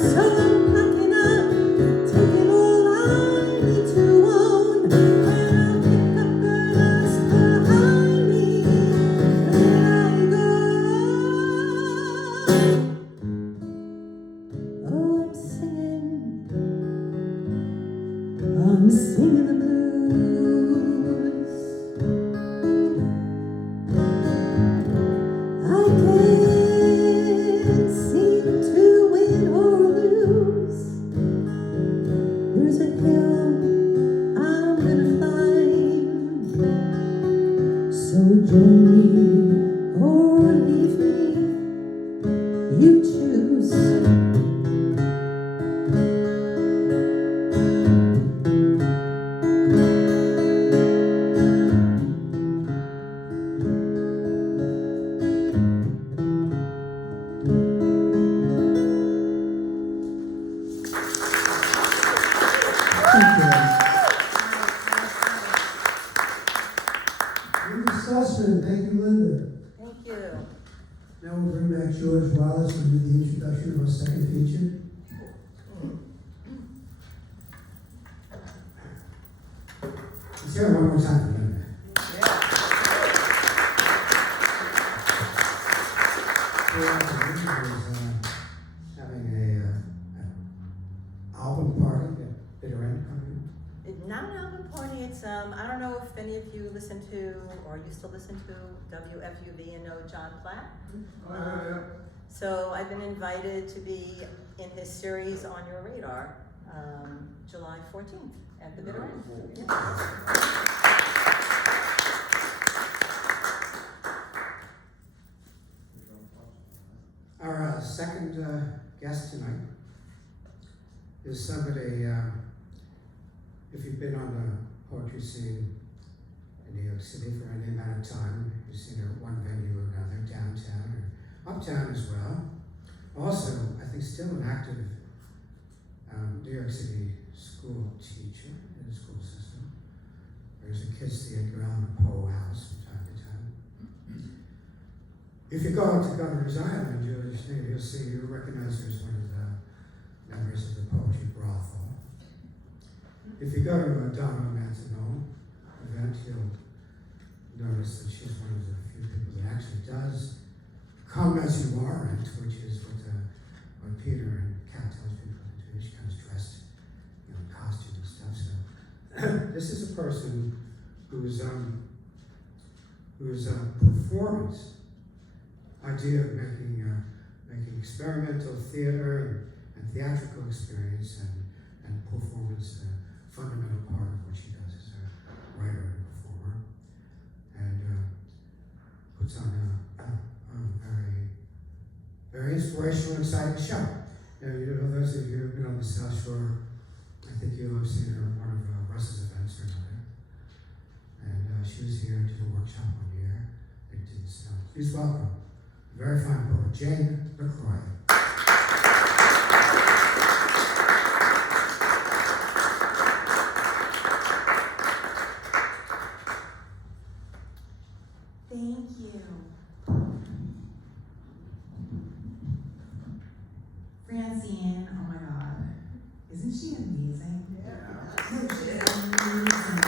So I'm packing up, taking all I need to own, and I'll pick up the rest behind me when I go. Oh, I'm singing the blues. I can't seem to win or lose. There's a hill I'm gonna climb. So join me or leave me, you choose. Thank you. Linda Sussman, thank you, Linda. Thank you. Now we'll bring back George Wallace to do the introduction of our second feature. Let's hear it one more time for Linda. Linda is having an album party at Bitter End coming. Not an album party, it's, I don't know if any of you listen to, or used to listen to WFUV and know John Platt. So I've been invited to be in his series On Your Radar, July 14th at the Bitter End. Yeah. Our second guest tonight is somebody, if you've been on the poetry scene in New York City for any amount of time, you've seen her at one venue or another, downtown or uptown as well. Also, I think still an active New York City school teacher in the school system. There's a Kids Theater on the Poe House from time to time. If you go to Governor's Island, you'll recognize her as one of the members of the Poetry Brothel. If you go to a Donna Manzano event, you'll notice that she's one of the few people that actually does come as you are, which is what Peter and Kat tells people to do. She comes dressed, in costume and stuff. So this is a person whose performance idea of making experimental theater and theatrical experience and performance a fundamental part of what she does as a writer and performer, and puts on a very, very inspirational, exciting show. Now, those of you who've been on the South Shore, I think you'll have seen her at one of Russ's events or another. And she was here and did a workshop one year. It didn't snow. Please welcome a very fine poet, Jane LeCroy. Thank you. Francine, oh my God, isn't she amazing? Yeah. She's amazing.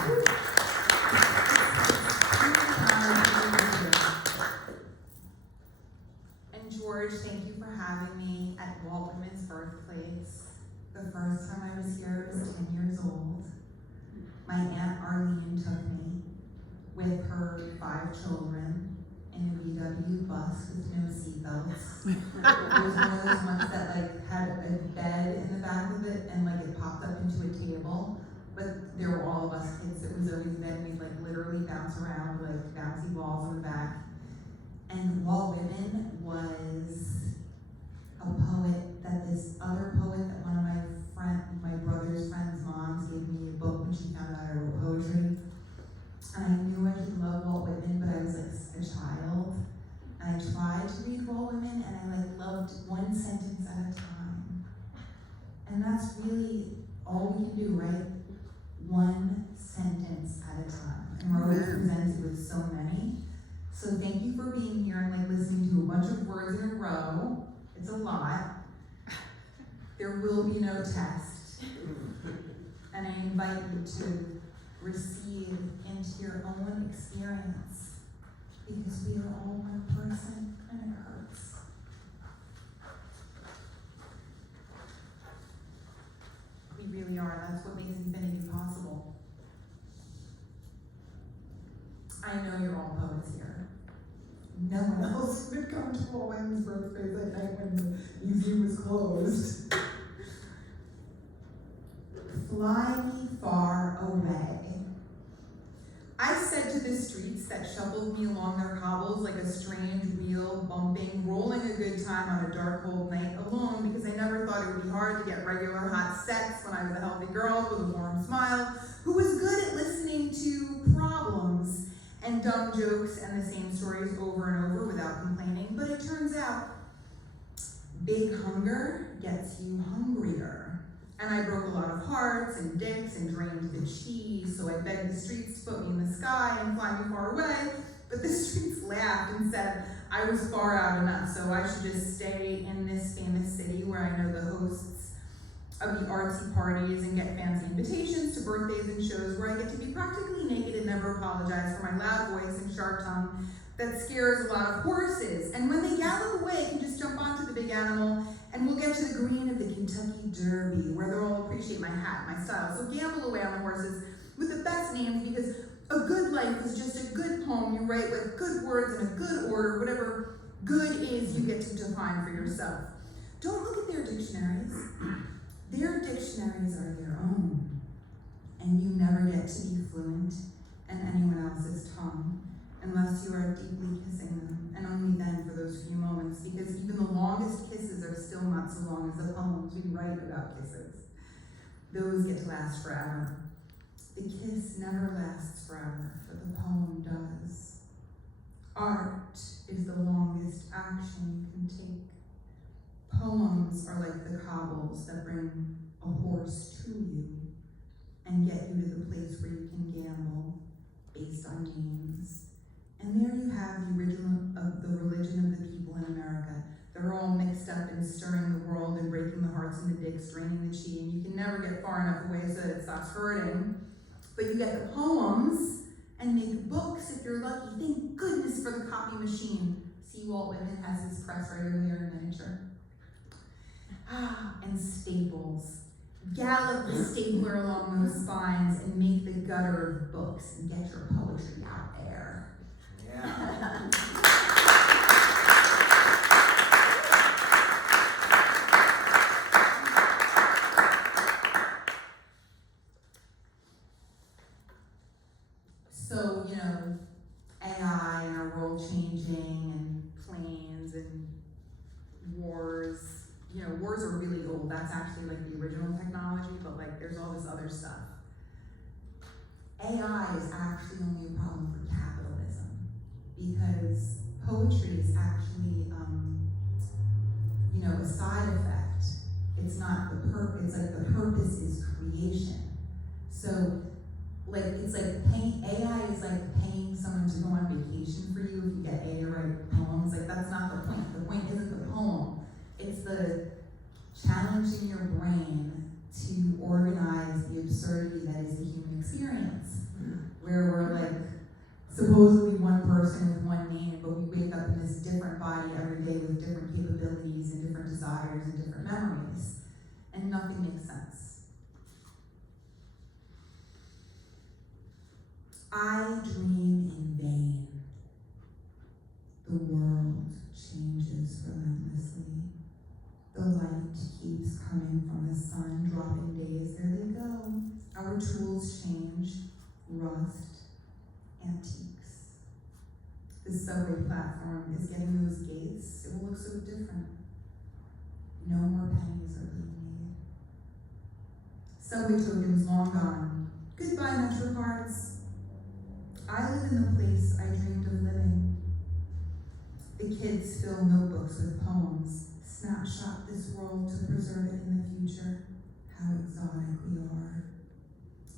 And George, thank you for having me at Walt Whitman's birthplace. The first time I was here, I was 10 years old. My Aunt Arlene took me with her 5 children in a VW bus with no seatbelts. It was one of those ones that had a bed in the back of it and it popped up into a table. But there were all of us kids that was always then we'd literally bounce around bouncy balls in the back. And Walt Whitman was a poet that this other poet that one of my brother's friend's moms gave me a book when she found out I wrote poetry. And I knew I could love Walt Whitman, but I was a child. And I tried to read Walt Whitman, and I loved one sentence at a time. And that's really all we can do, right? One sentence at a time. And we're always presented with so many. So thank you for being here and listening to a bunch of words in a row. It's a lot. There will be no test. And I invite you to receive into your own experience, because we are all one person and it hurts. We really are. That's what makes infinity possible. I know you're all poets here. No one else would come to a Whitman's birthday that night when the museum was closed. Fly me far away. I said to the streets that shuffled me along their cobbles like a strange wheel, bumping, rolling a good time on a dark, cold night alone, because I never thought it would be hard to get regular hot sex when I was a healthy girl with a warm smile, who was good at listening to problems and dumb jokes and the same stories over and over without complaining. But it turns out, big hunger gets you hungrier. And I broke a lot of hearts and dicks and drained the cheese, so I begged the streets to put me in the sky and fly me far away. But the streets laughed and said I was far out enough, so I should just stay in this famous city where I know the hosts of the artsy parties and get fancy invitations to birthdays and shows where I get to be practically naked and never apologize for my loud voice and sharp tongue that scares a lot of horses. And when they gallop away, I can just jump onto the big animal and we'll get to the green of the Kentucky Derby, where they'll all appreciate my hat, my style. So gamble away on the horses with the best names, because a good life is just a good poem you write with good words in a good order. Whatever good is, you get to define for yourself. Don't look at their dictionaries. Their dictionaries are your own, and you never get to be fluent in anyone else's tongue unless you are deeply kissing them, and only then for those few moments, because even the longest kisses are still not so long as the poems we write about kisses. Those get to last forever. The kiss never lasts forever, but the poem does. Art is the longest action you can take. Poems are like the cobbles that bring a horse to you and get you to the place where you can gamble based on names. And there you have the religion of the people in America. They're all mixed up and stirring the world and breaking the hearts and the dicks, draining the chi, and you can never get far enough away so that it stops hurting. But you get the poems and make books if you're lucky. Thank goodness for the copy machine. See, Walt Whitman has his press right over there in miniature. And staples. Gallop the stapler along those spines and make the gutter of books and get your poetry out there. Yeah. So, AI and our world changing and planes and wars. Wars are really old. That's actually like the original technology, but there's all this other stuff. AI is actually only a problem for capitalism, because poetry is actually, a side effect. It's not the purpose. It's like the purpose is creation. So, it's like AI is like paying someone to go on vacation for you if you get AI to write poems. That's not the point. The point isn't the poem. It's the challenging your brain to organize the absurdity that is the human experience, where we're supposedly one person with one name, but we wake up in this different body every day with different capabilities and different desires and different memories, and nothing makes sense. I dream in vain. The world changes relentlessly. The light keeps coming from the sun, dropping days, there they go. Our tools change, rust, antiques. The subway platform is getting those gates. It will look so different. No more pennies are being made. Subway tokens long gone. Goodbye, Metro cards. I live in the place I dreamed of living. The kids fill notebooks with poems. Snapshot this world to preserve it in the future. How exotic we are.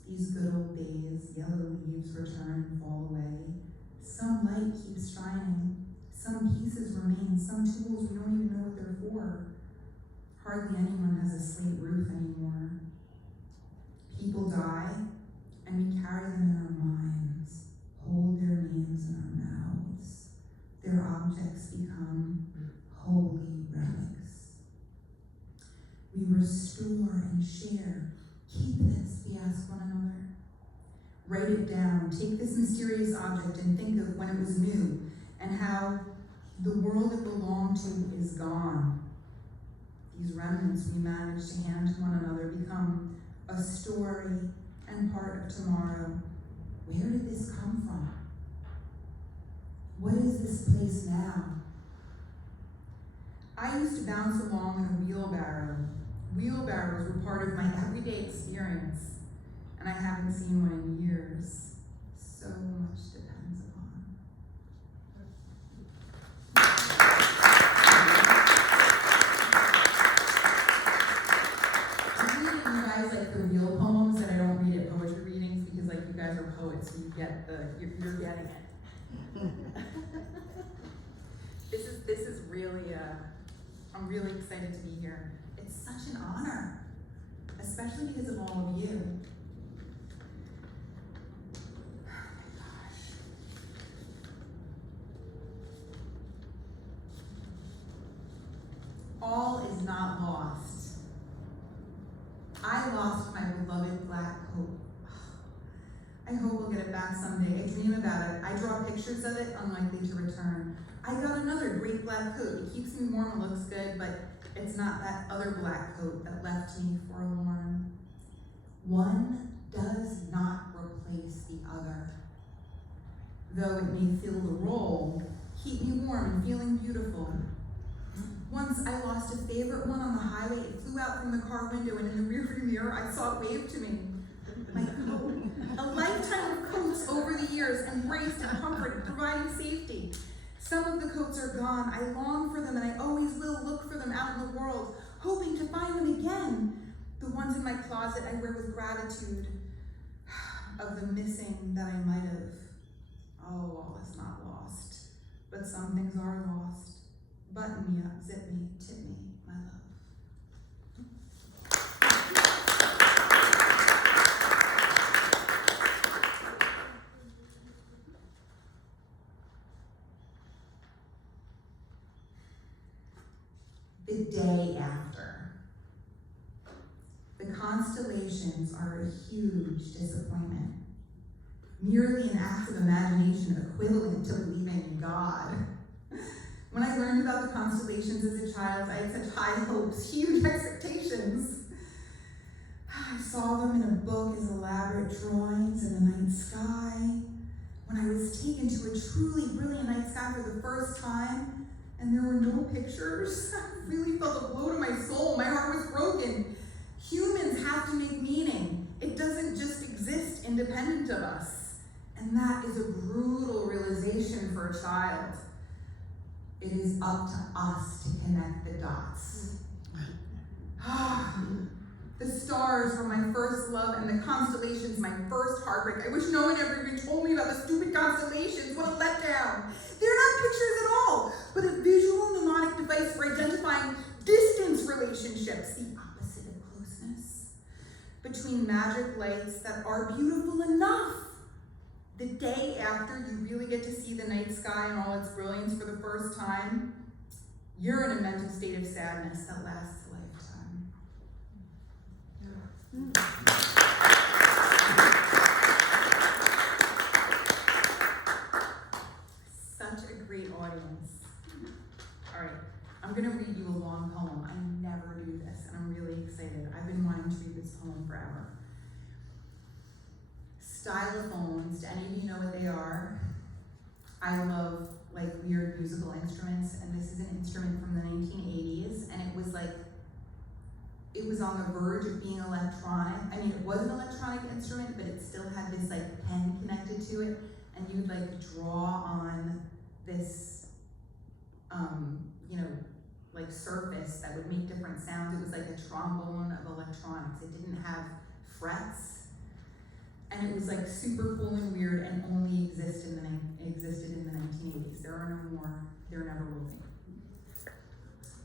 These good old days, yellow leaves return and fall away. Some light keeps shining. Some pieces remain. Some tools we don't even know what they're for. Hardly anyone has a slate roof anymore. People die, and we carry them in our minds, hold their names in our mouths. Their objects become holy relics. We restore and share. Keep this, we ask one another. Write it down. Take this mysterious object and think of when it was new and how the world it belonged to is gone. These remnants we manage to hand to one another become a story and part of tomorrow. Where did this come from? What is this place now? I used to bounce along in a wheelbarrow. Wheelbarrows were part of my everyday experience, and I haven't seen one in years. So much depends upon. I'm reading you guys like the real poems that I don't read at poetry readings because like you guys are poets, so you get you're getting it. This is really I'm really excited to be here. It's such an honor, especially because of all of you. Oh my gosh. All is not lost. I lost my beloved black coat. I hope we'll get it back someday. I dream about it. I draw pictures of it, unlikely to return. I got another great black coat. It keeps me warm and looks good, but it's not that other black coat that left me forlorn. One does not replace the other. Though it may fill the role, keep me warm and feeling beautiful. Once I lost a favorite one on the highway. It flew out from the car window, and in the rearview mirror, I saw it wave to me. My coat. A lifetime of coats over the years, embraced and comforted, providing safety. Some of the coats are gone. I long for them, and I always will look for them out in the world, hoping to find them again. The ones in my closet I wear with gratitude of the missing that I might have. Oh, all is not lost, but some things are lost. Button me up, zip me, tip me, my love. The day after. The constellations are a huge disappointment. Merely an act of imagination equivalent to believing in God. When I learned about the constellations as a child, I had such high hopes, huge expectations. I saw them in a book as elaborate drawings in the night sky. When I was taken to a truly brilliant night sky for the first time, and there were no pictures, I really felt a blow to my soul. My heart was broken. Humans have to make meaning. It doesn't just exist independent of us. And that is a brutal realization for a child. It is up to us to connect the dots. The stars were my first love, and the constellations my first heartbreak. I wish no one ever even told me about the stupid constellations. What a letdown. They're not pictures at all, but a visual mnemonic device for identifying distance relationships, the opposite of closeness, between magic lights that are beautiful enough. The day after you really get to see the night sky in all its brilliance for the first time, you're in a mental state of sadness that lasts a lifetime. Such a great audience. All right, I'm gonna read you a long poem. I never do this, and I'm really excited. I've been wanting to read this poem forever. Stylophones, do any of you know what they are? I love like weird musical instruments, and this is an instrument from the 1980s, and it was on the verge of being electronic. I mean, it was an electronic instrument, but it still had this like pen connected to it, and you'd like draw on this, like surface that would make different sounds. It was like a trombone of electronics. It didn't have frets. And it was like super cool and weird and only existed in the 1980s. There are no more, there never will be.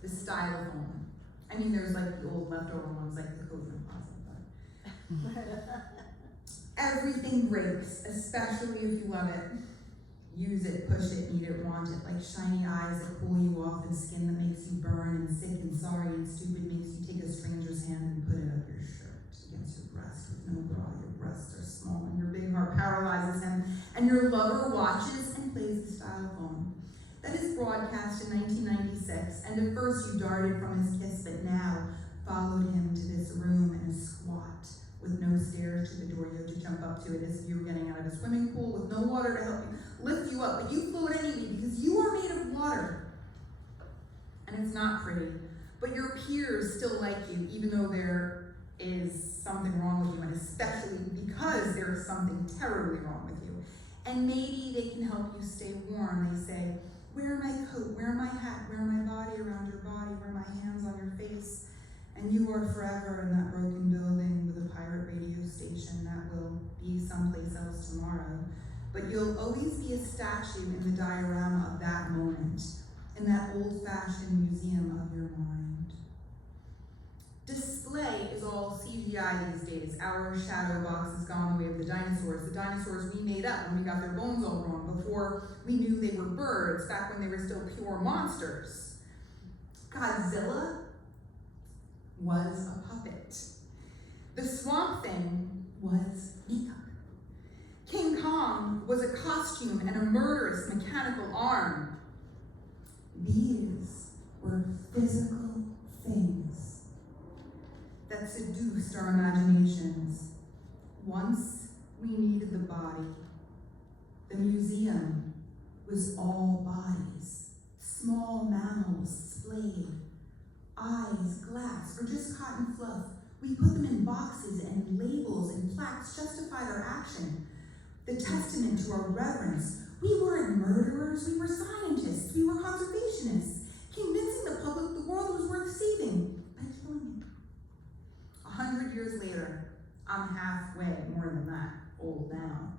The stylophone. I mean, there's like the old leftover ones, like the coat in the closet, but. Everything breaks, especially if you love it. Use it, push it, need it, want it, like shiny eyes that pull you off and skin that makes you burn, and sick and sorry and stupid makes you take a stranger's hand and put it up your shirt against your breast with no bra. Your breasts are small and your big heart paralyzes him, and your lover watches and plays the stylophone. That is broadcast in 1996, and at first you darted from his kiss, but now followed him to this room in a squat with no stairs to the door. You had to jump up to it as if you were getting out of a swimming pool with no water to help you lift you up, but you float anyway because you are made of water. And it's not pretty, but your peers still like you, even though there is something wrong with you, and especially because there is something terribly wrong with you. And maybe they can help you stay warm. They say, wear my coat, wear my hat, wear my body around your body, wear my hands on your face. And you are forever in that broken building with a pirate radio station that will be someplace else tomorrow. But you'll always be a statue in the diorama of that moment, in that old-fashioned museum of your mind. Display is all CGI these days. Our shadow box has gone the way of the dinosaurs we made up when we got their bones all wrong, before we knew they were birds, back when they were still pure monsters. Godzilla was a puppet. The Swamp Thing was makeup. King Kong was a costume and a murderous mechanical arm. These were physical things that seduced our imaginations. Once we needed the body. The museum was all bodies, small mammals splayed, eyes, glass, or just cotton fluff. We put them in boxes, and labels and plaques justified our action. The testament to our reverence. We weren't murderers, we were scientists, we were conservationists, convincing the public the world was worth saving by killing it. 100 years later, I'm halfway, more than that, old now.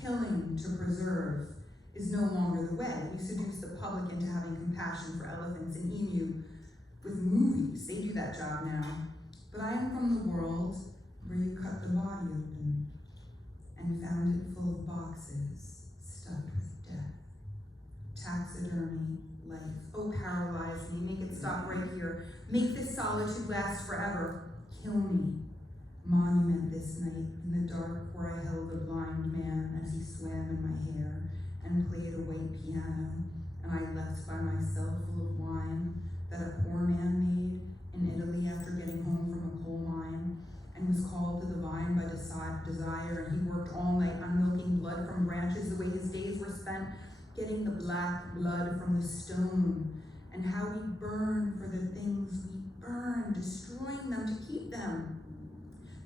Killing to preserve is no longer the way. We seduce the public into having compassion for elephants and emu with movies. They do that job now. But I am from the world where you cut the body open and found it full of boxes stuffed with death. Taxidermy, life. Oh, paralyze me. Make it stop right here. Make this solitude last forever. Kill me. Monument this night in the dark where I held a blind man as he swam in my hair and played a white piano, and I left by myself full of wine that a poor man made in Italy after getting home from a coal mine, and was called to the vine by desire, and he worked all night unmilking blood from branches, the way his days were spent getting the black blood from the stone, and how we burn for the things we burn, destroying them to keep them,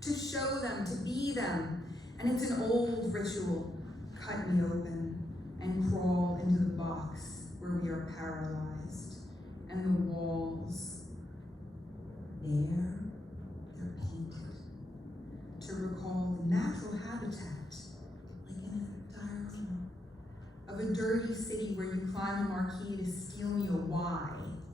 to show them, to be them. And it's an old ritual. Cut me open and crawl into the box where we are paralyzed, and the walls, they're painted to recall the natural habitat, like in a diorama, of a dirty city where you climb a marquee to steal me a Y,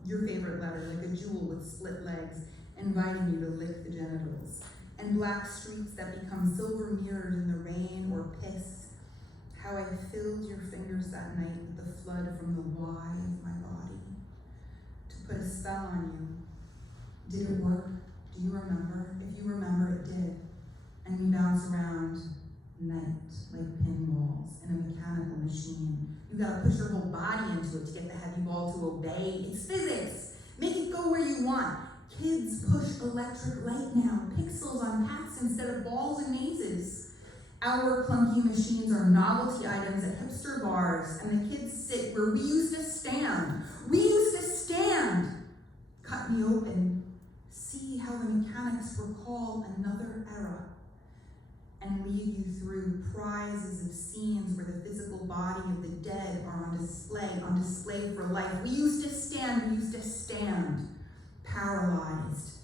your favorite letter, like a jewel with split legs, inviting you to lick the genitals, and black streets that become silver mirrored in the rain or piss. How I filled your fingers that night with the flood from the Y of my body to put a spell on you. Did it work? Do you remember? If you remember, it did. And we bounce around night like pinballs in a mechanical machine. You gotta push your whole body into it to get the heavy ball to obey. It's physics. Make it go where you want. Kids push electric light now, pixels on paths instead of balls and mazes. Our clunky machines are novelty items at hipster bars, and the kids sit where we used to stand. We used to stand. Cut me open. See how the mechanics recall another era, and lead you through prizes of scenes where the physical body of the dead are on display for life. We used to stand, paralyzed.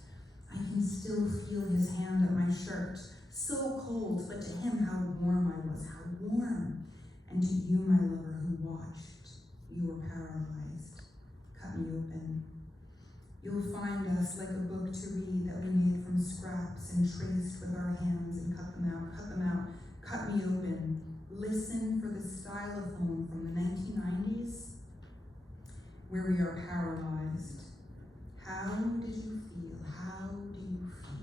I can still feel his hand at my shirt, so cold, but to him how warm I was, how warm. And to you, my lover, who watched, you were paralyzed. Cut me open. You'll find us like a book to read that we made from scraps and traced with our hands and cut them out, cut me open. Listen for the stylophone from the 1990s, where we are paralyzed. How did you feel? How do you feel?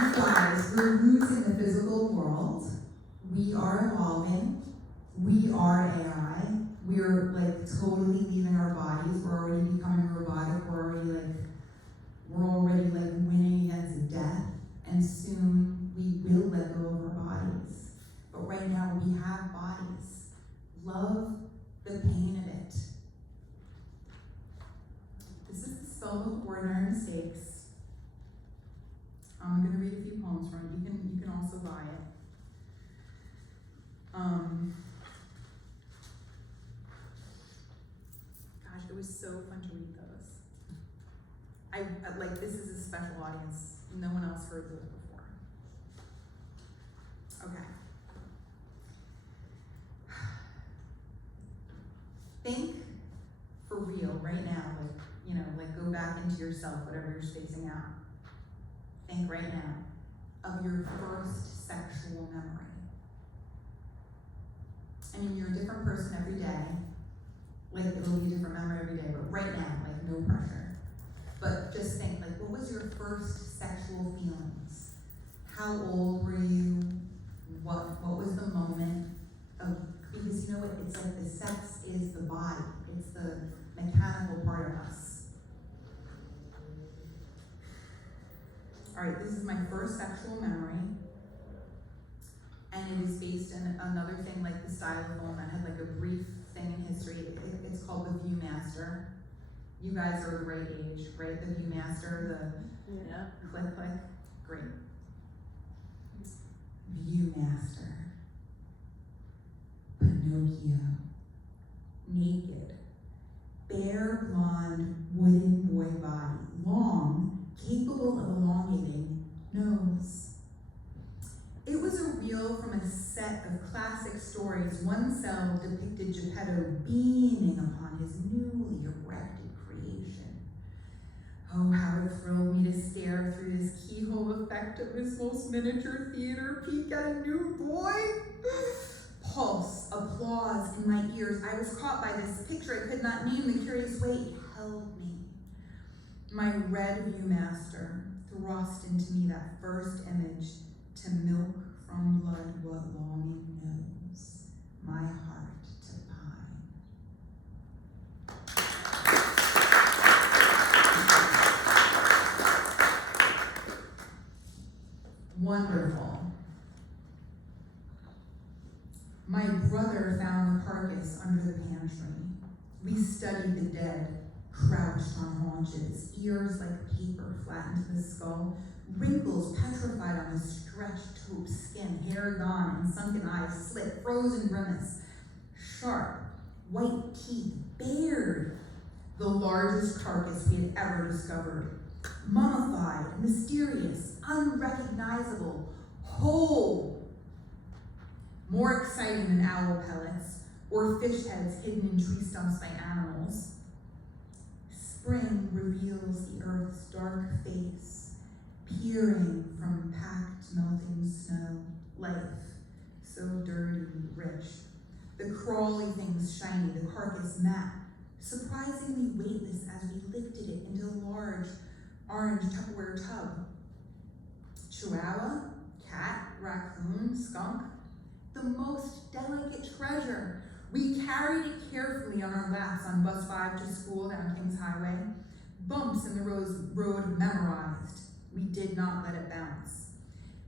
You guys, we're losing the physical world. We are evolving. We are AI. We're like totally leaving our bodies. We're already becoming robotic. We're already like winning against death. And soon we will let go of our bodies. But right now we have bodies. Love the pain of it. This is the spellbook of Ordinary Mistakes. I'm going to read a few poems from it. You can also buy it. Gosh, it was so fun to read those. I like, this is a special audience. No one else heard those before. Okay. Think for real right now, like go back into yourself, whatever you're spacing out. Think right now of your first sexual memory. I mean, you're a different person every day. Like, it'll be a different memory every day, but right now, like, no pressure. But just think, like, what was your first sexual feelings? How old were you? What was the moment of, because you know what, it's like the sex is the body. It's the mechanical part of us. All right, this is my first sexual memory. And it is based in another thing like the stylophone that had like a brief thing in history. It's called the Viewmaster. You guys are the right age, right? The Viewmaster, Yeah. click. Great. Viewmaster. Pinocchio. Naked. Bare, blonde, wooden boy body. Long, capable of elongating nose. It was a reel from a set of classic stories. One cell depicted Geppetto beaming upon his newly erected creation. Oh, how it thrilled me to stare through this keyhole effect of his most miniature theater, peek at a new boy. Pulse, applause in my ears. I was caught by this picture I could not name, the curious way it held me. My red Viewmaster thrust into me that first image to milk from blood what longing knows, my heart to pine. Wonderful. My brother found the carcass under the pantry. We studied the dead, crouched on haunches, ears like paper flattened to the skull, wrinkles petrified on the stretched taupe skin, hair gone and sunken eyes slit, frozen grimace, sharp, white teeth, bared, the largest carcass we had ever discovered, mummified, mysterious, unrecognizable, whole, more exciting than owl pellets or fish heads hidden in tree stumps by animals. Spring reveals the earth's dark face, peering from packed melting snow, life so dirty and rich. The crawly things shiny, the carcass matte, surprisingly weightless as we lifted it into a large orange Tupperware tub. Chihuahua, cat, raccoon, skunk, the most delicate treasure. We carried it carefully on our laps on bus 5 to school down Kings Highway. Bumps in the road memorized. We did not let it bounce.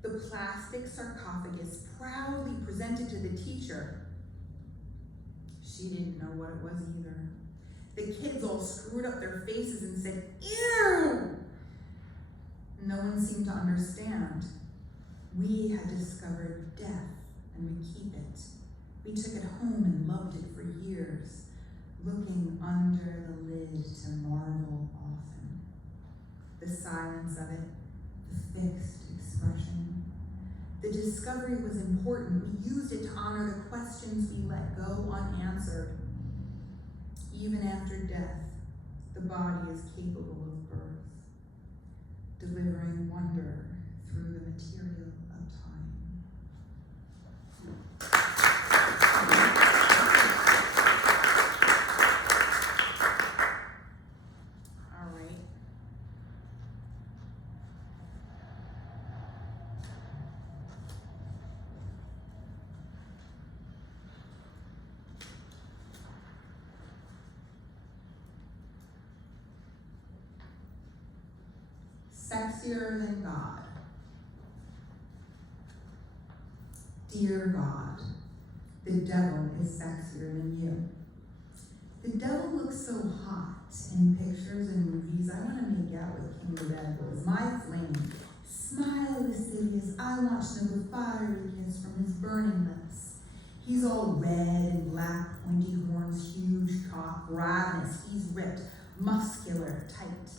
The plastic sarcophagus proudly presented to the teacher. She didn't know what it was either. The kids all screwed up their faces and said, "Ew!" No one seemed to understand. We had discovered death, and we keep it. We took it home and loved it for years, looking under the lid to marvel often. The silence of it, the fixed expression, The discovery was important. We used it to honor the questions we let go unanswered. Even after death, the body is capable of birth, delivering wonder through the material of time. All right. Sexier than God. Dear God, the devil is sexier than you. The devil looks so hot in pictures and movies. I want to make out with King of Bad Boys, my flame. Smile lascivious, I want to know the fiery kiss from his burning lips. He's all red and black, pointy horns, huge cock, ravenous. He's ripped, muscular, tight.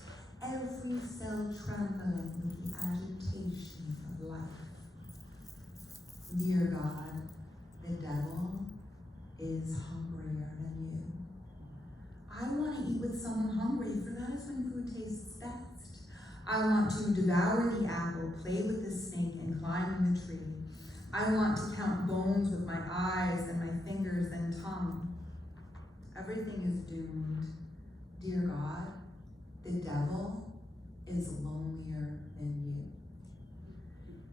Every cell trembling with the agitation of life. Dear God, the devil is hungrier than you. I want to eat with someone hungry, for that is when food tastes best. I want to devour the apple, play with the snake, and climb in the tree. I want to count bones with my eyes and my fingers and tongue. Everything is doomed. Dear God, the devil is lonelier than you.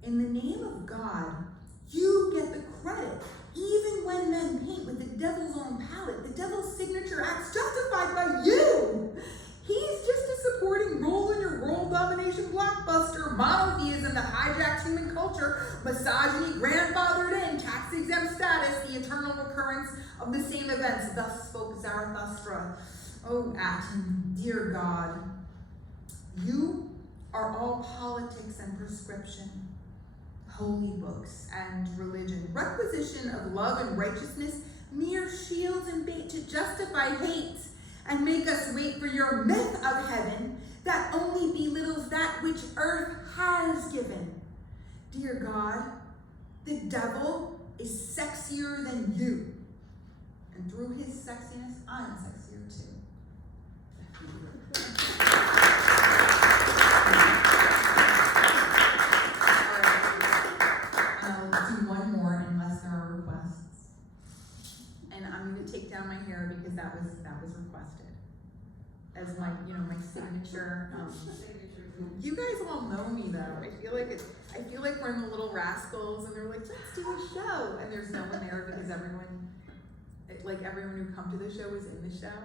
In the name of God, you get the credit. Even when men paint with the devil's own palette, the devil's signature acts justified by you. He's just a supporting role in your world domination blockbuster, monotheism that hijacks human culture, misogyny grandfathered in, tax-exempt status, the eternal recurrence of the same events. Thus spoke Zarathustra. Oh, Atom, dear God, you are all politics and prescription, holy books and religion, requisition of love and righteousness, mere shields and bait to justify hate and make us wait for your myth of heaven that only belittles that which earth has given. Dear God, the devil is sexier than you. And through his sexiness, I'm sexier too. My hair because that was requested as my my signature. You guys all know me though. I feel like we're in the Little Rascals and they're like, let's do a show, and there's no one there because everyone who come to the show is in the show.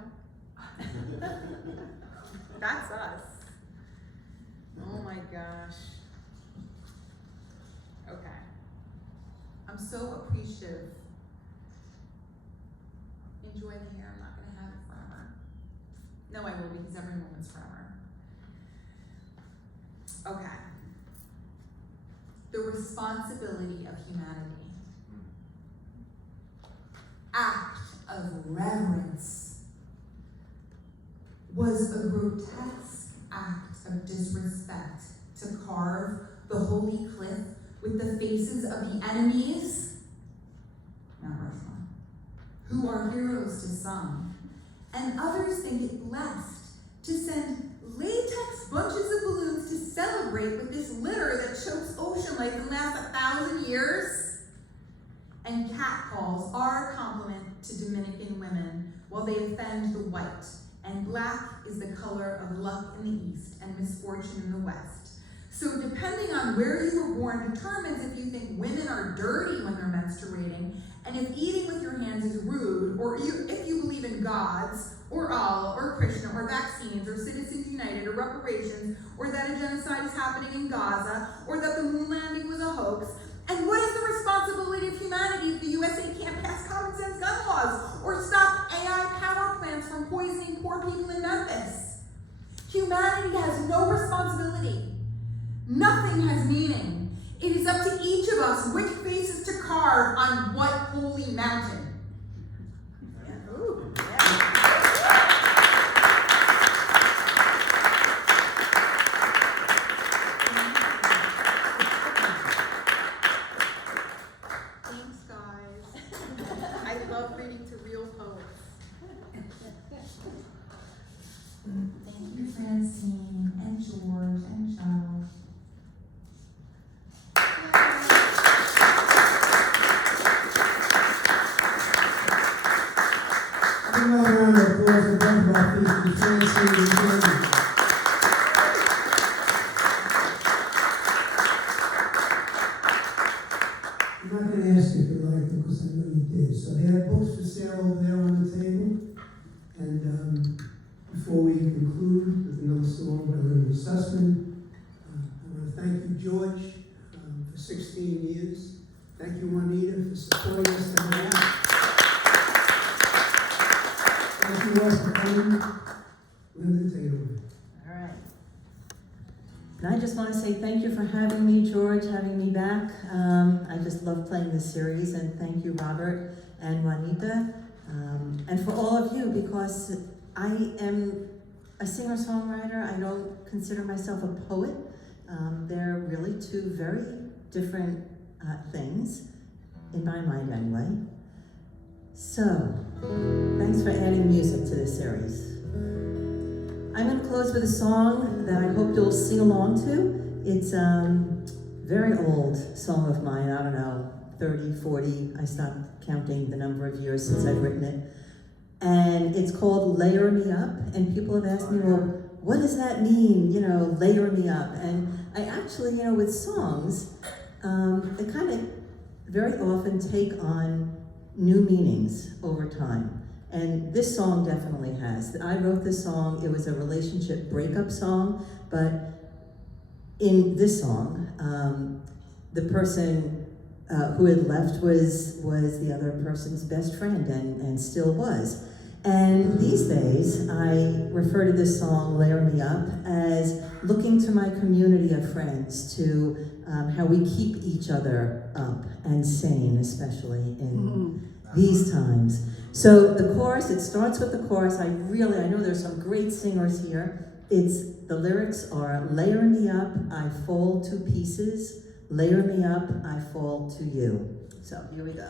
That's us. Oh my gosh. Okay. I'm so appreciative. Enjoy the hair, I'm not going to have it forever. No, I will, because every moment's forever. Okay. The responsibility of humanity. Act of reverence was a grotesque act of disrespect to carve the holy cliff with the faces of the enemies. Mount Rushmore. Who are heroes to some, and others think it blessed to send latex bunches of balloons to celebrate with this litter that chokes ocean life and lasts 1,000 years. And catcalls are a compliment to Dominican women while they offend the white, and black is the color of luck in the East and misfortune in the West. So depending on where you were born determines if you think women are dirty when they're menstruating, and if eating with your hands is rude, or if you believe in gods, or Allah, or Krishna, or vaccines, or Citizens United, or reparations, or that a genocide is happening in Gaza, or that the moon landing was a hoax. And what is the responsibility of humanity if the USA can't pass common sense gun laws, or stop AI power plants from poisoning poor people in Memphis? Humanity has no responsibility. Nothing has meaning. It is up to each of us which faces to carve on what holy mountain. Yeah. Ooh, yeah. love reading to real poets. Thank you, Francine, and George, and Joe. Give another round of applause for both of our features, Francine and George. I'm not gonna ask if you like them, because I know you did. So they have books for sale over there on the table. And before we conclude with another song by Linda Sussman, I want to thank you, George, for 16 years. Thank you, Juanita, for supporting us tonight. Thank you all for coming. Linda, take it away. All right. And I just want to say thank you for having me, George, having me back. I just love playing this series, and thank you, Robert and Juanita, and for all of you, because I am a singer-songwriter. I don't consider myself a poet. They're really two very different things, in my mind anyway. So, thanks for adding music to this series. I'm going to close with a song that I hope you'll sing along to. It's a very old song of mine, I don't know, 30, 40. I stopped counting the number of years since I've written it. And it's called Layer Me Up. And people have asked me, well, what does that mean, layer me up? And I actually, with songs, they kind of very often take on new meanings over time. And this song definitely has. I wrote this song, it was a relationship breakup song, but in this song, the person who had left was the other person's best friend and still was. And these days, I refer to this song, Layer Me Up, as looking to my community of friends, to how we keep each other up and sane, especially in these times. So the chorus, it starts with the chorus. I know there's some great singers here. The lyrics are, layer me up, I fall to pieces. Layer me up, I fall to you. So here we go.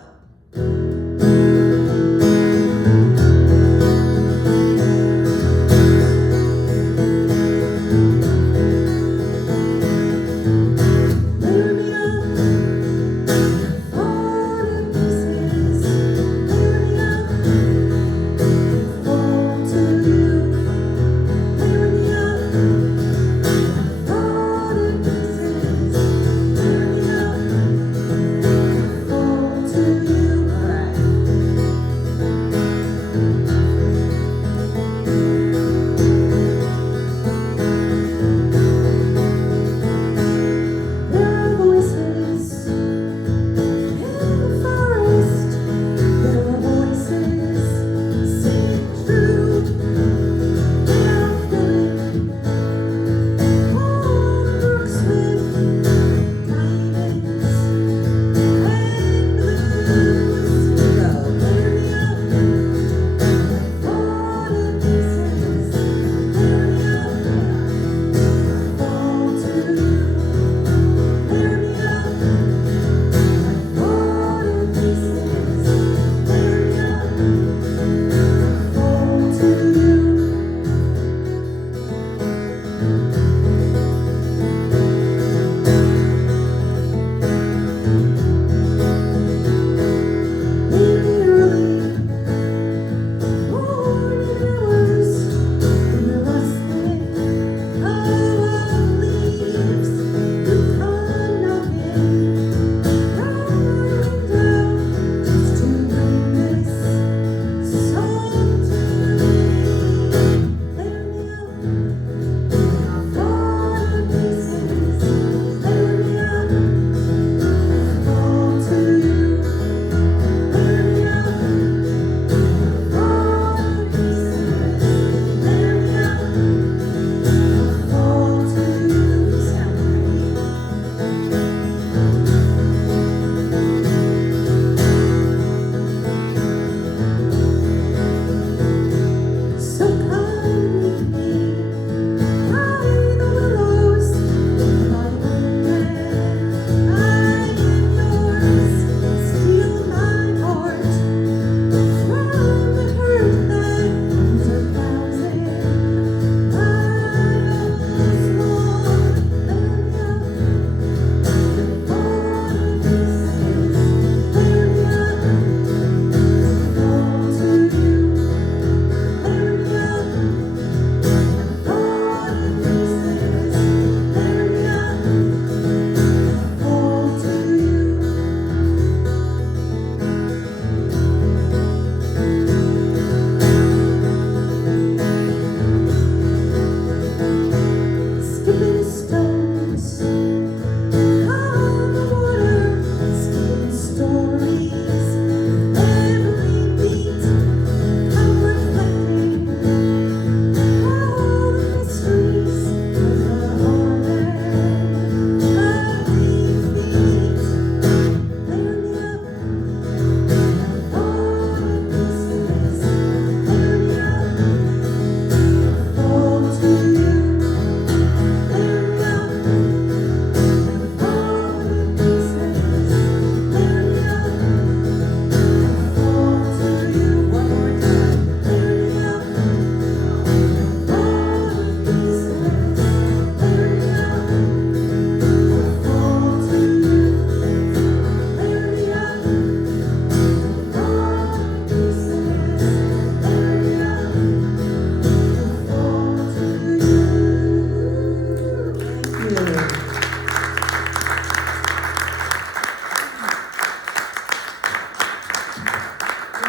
All right.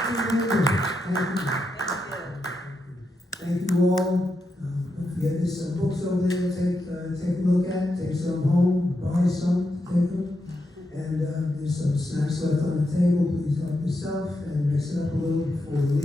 Thank you all. Don't forget there's some books over there. Take a look at. Take some home. Buy some. Take them. And there's some snacks left on the table. Please help yourself and mix it up a little before we